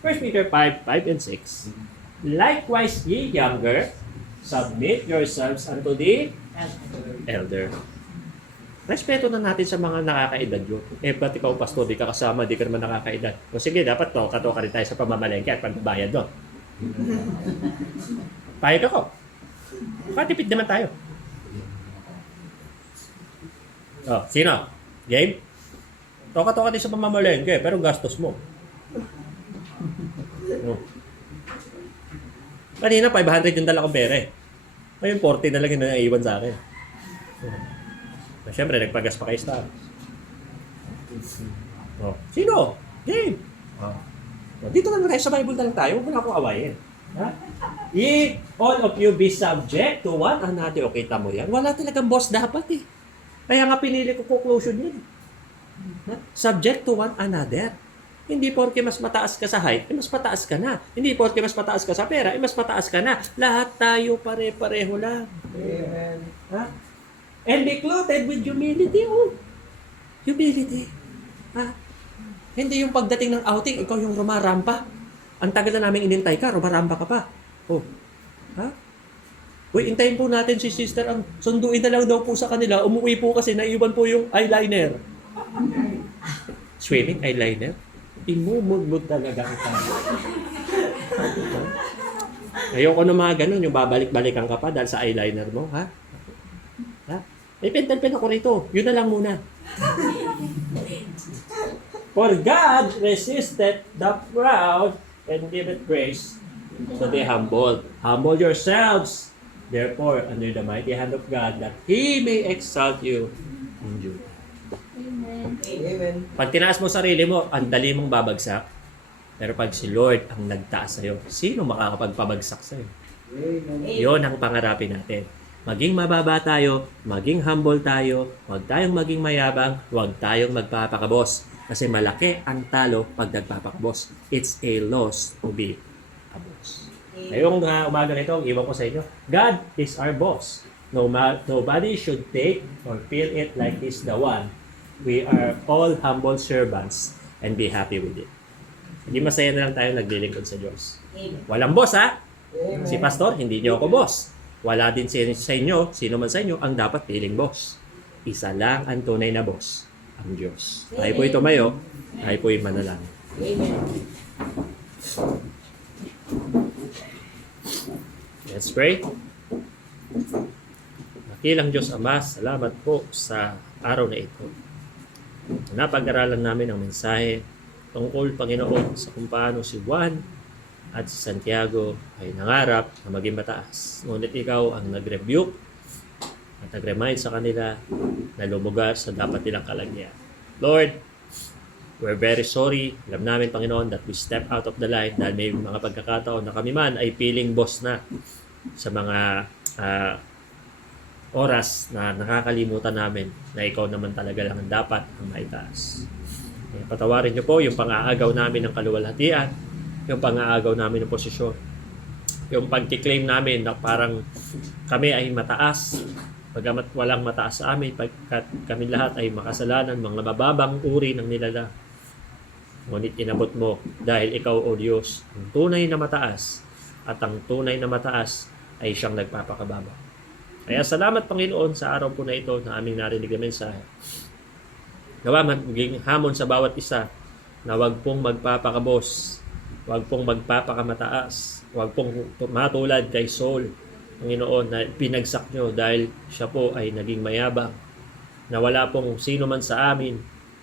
1 Peter 5:5 and 6, likewise ye younger, submit yourselves unto the elder. Respeto na natin sa mga nakakaedad yun. Ba't ikaw, pastor, di ka kasama, di ka naman nakakaedad. O sige, dapat katoka rin tayo sa pamamalengke at pagbabayad doon. Payag ako. Katipid naman tayo. Sino? Game? Toka-toka din sa pamamalengke, pero gastos mo. Kanina, 500 yung dala kong pera eh. Ngayon, 40 na lang yung naiwan sa akin. Siyempre, nagpagas pa kay Star. Sino? Game! Dito na tayo sa Bible na lang tayo. Huwag na akong awayin. All of you be subject to one another. O kita mo yan? Wala talagang boss dapat eh. Kaya nga pinili ko conclusion yun. Subject to one another. Hindi porke mas mataas ka sa height, mas mataas ka na. Hindi porke mas mataas ka sa pera, mas mataas ka na. Lahat tayo pare-pareho lang. Amen. And be clothed with humility. Humility. Hindi yung pagdating ng outing, ikaw yung rumarampa. Ang tagal na namin inintay ka, rumarampa ka pa. Intayin po natin si sister, ang sunduin na lang daw po sa kanila. Umuwi po kasi naiwan po yung eyeliner. Swimming eyeliner? Imumudmud talaga kita. Ayoko na mga ganun, yung babalik-balikan ka pa dahil sa eyeliner mo, May pentel pen ako rito. Yun na lang muna. For God resisted the proud and giveth grace to the humble. Humble yourselves, therefore, under the mighty hand of God, that He may exalt you in due time. Amen. Amen. Pag tinaas mo sarili mo, ang dali mong babagsak. Pero pag si Lord ang nagtaas sa'yo, sino makakapagpabagsak sa'yo? Amen. Yun ang pangarapin natin. Maging mababa tayo, maging humble tayo, huwag tayong maging mayabang, huwag tayong magpapakabos. Kasi malaki ang talo pag nagpapakabos. It's a loss to be a boss. Ngayong umaga nito, iwan ko sa inyo, God is our boss. Nobody should take or feel it like He's the one. We are all humble servants and be happy with it. Hindi masaya na lang tayo naglilingkod sa Diyos. Walang boss ha? Amen. Si Pastor, hindi niyo ako boss. Wala din sa inyo, sino man sa inyo, ang dapat piling boss. Isa lang ang tunay na boss, ang Diyos. Tayo po tumayo, tayo po manalangin. Amen. Let's pray. Dakilang Diyos Ama, salamat po sa araw na ito. Napag-aralan namin ang mensahe tungkol, Panginoon, sa kung paano si Juan at si Santiago ay nangarap na maging mataas. Ngunit ikaw ang nag-rebuke at nag-remind sa kanila na lumugar sa dapat nilang kalagyan. Lord, we're very sorry. Alam namin, Panginoon, that we step out of the line dahil may mga pagkakataon na kami man ay feeling boss na sa mga oras na nakakalimutan namin na ikaw naman talaga lang ang dapat ang maitaas. Patawarin niyo po yung pang-aagaw namin ng kaluwalhatian, yung pang-aagaw namin ng posisyon, yung pag-claim namin na parang kami ay mataas, pagkamat walang mataas sa amin, pagkat kami lahat ay makasalanan, mga mababang uri ng nilala. Ngunit inabot mo dahil ikaw, O Diyos, ang tunay na mataas, at ang tunay na mataas ay siyang nagpapakababa. Kaya salamat, Panginoon, sa araw po na ito na aming narinig na mensahe. Nawa maging hamon sa bawat isa na wag pong magpapakabos, wag pong magpapakamataas, wag pong matulad kay Saul, Panginoon, na pinagsak nyo dahil siya po ay naging mayabang, na wala pong sino man sa amin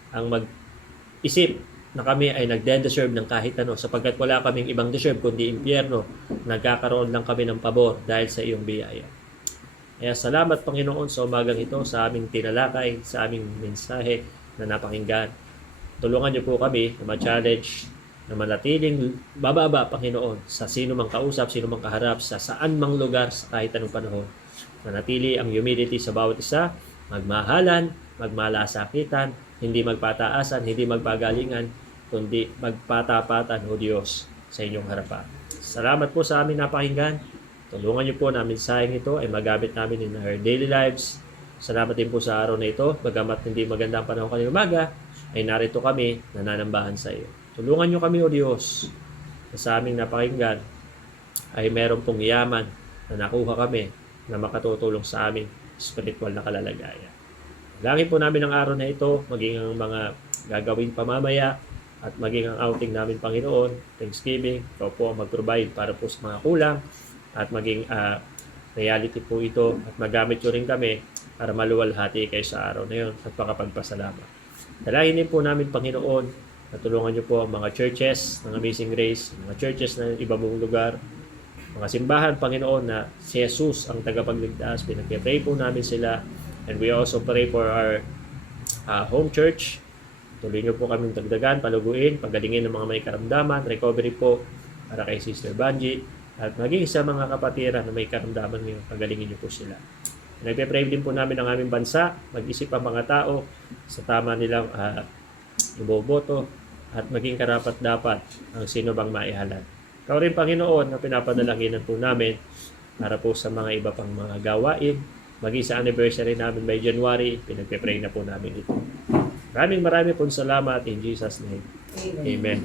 ang mag-isip na kami ay nagde-deserve ng kahit ano, sapagkat wala kaming ibang deserve kundi impyerno. Nagkakaroon lang kami ng pabor dahil sa iyong biyaya. Kaya salamat, Panginoon, sa umagang ito, sa aming tinalakay, sa aming mensahe na napakinggan. Tulungan niyo po kami na ma-challenge, na manatiling bababa, Panginoon, sa sino mang kausap, sino mang kaharap, sa saan mang lugar, sa kahit anong panahon. Manatili ang humility sa bawat isa, magmahalan, magmalasakitan, hindi magpataasan, hindi magpagalingan, kundi magpatapatan, O Diyos, sa inyong harapan. Salamat po sa aming napakinggan. Tulungan niyo po namin sa ito ay magamit namin in our daily lives. Salamat din po sa araw na ito. Bagamat hindi maganda ang panahon kanina umaga, ay narito kami nananambahan sa iyo. Tulungan niyo kami, O Diyos, na sa aming napakinggan ay meron pong yaman na nakuha kami na makatutulong sa aming spiritual na kalalagayan. Langin po namin ang araw na ito, maging ang mga gagawin pamamaya at maging ang outing namin, Panginoon, Thanksgiving, ikaw po ang mag-provide para po sa mga kulang at maging reality po ito at magamit nyo rin kami para maluwalhati kayo sa araw na yun at makapagpasalamat. Dalangin din po namin, Panginoon, na tulungan nyo po ang mga churches ng Amazing Grace, mga churches na iba mong lugar, mga simbahan, Panginoon, na si Jesus ang tagapagligtas. Pinag-pray po namin sila, and we also pray for our home church. Tuloy nyo po kaming dagdagan, paluguin, pagalingin ng mga may karamdaman, recovery po para kay Sister Banji, at maging sa mga kapatiran na may karamdaman ngayon, pagalingin nyo po sila. Nagpe-pray din po namin ang aming bansa, mag-isip ang mga tao sa tama nilang iboboto at maging karapat-dapat ang sino bang maihalal. Ikaw rin, Panginoon, na pinapadalaginan po namin para po sa mga iba pang mga gawain. Maging sa anniversary namin by January, pinagpe-pray na po namin ito. Maraming pong salamat in Jesus' name. Amen.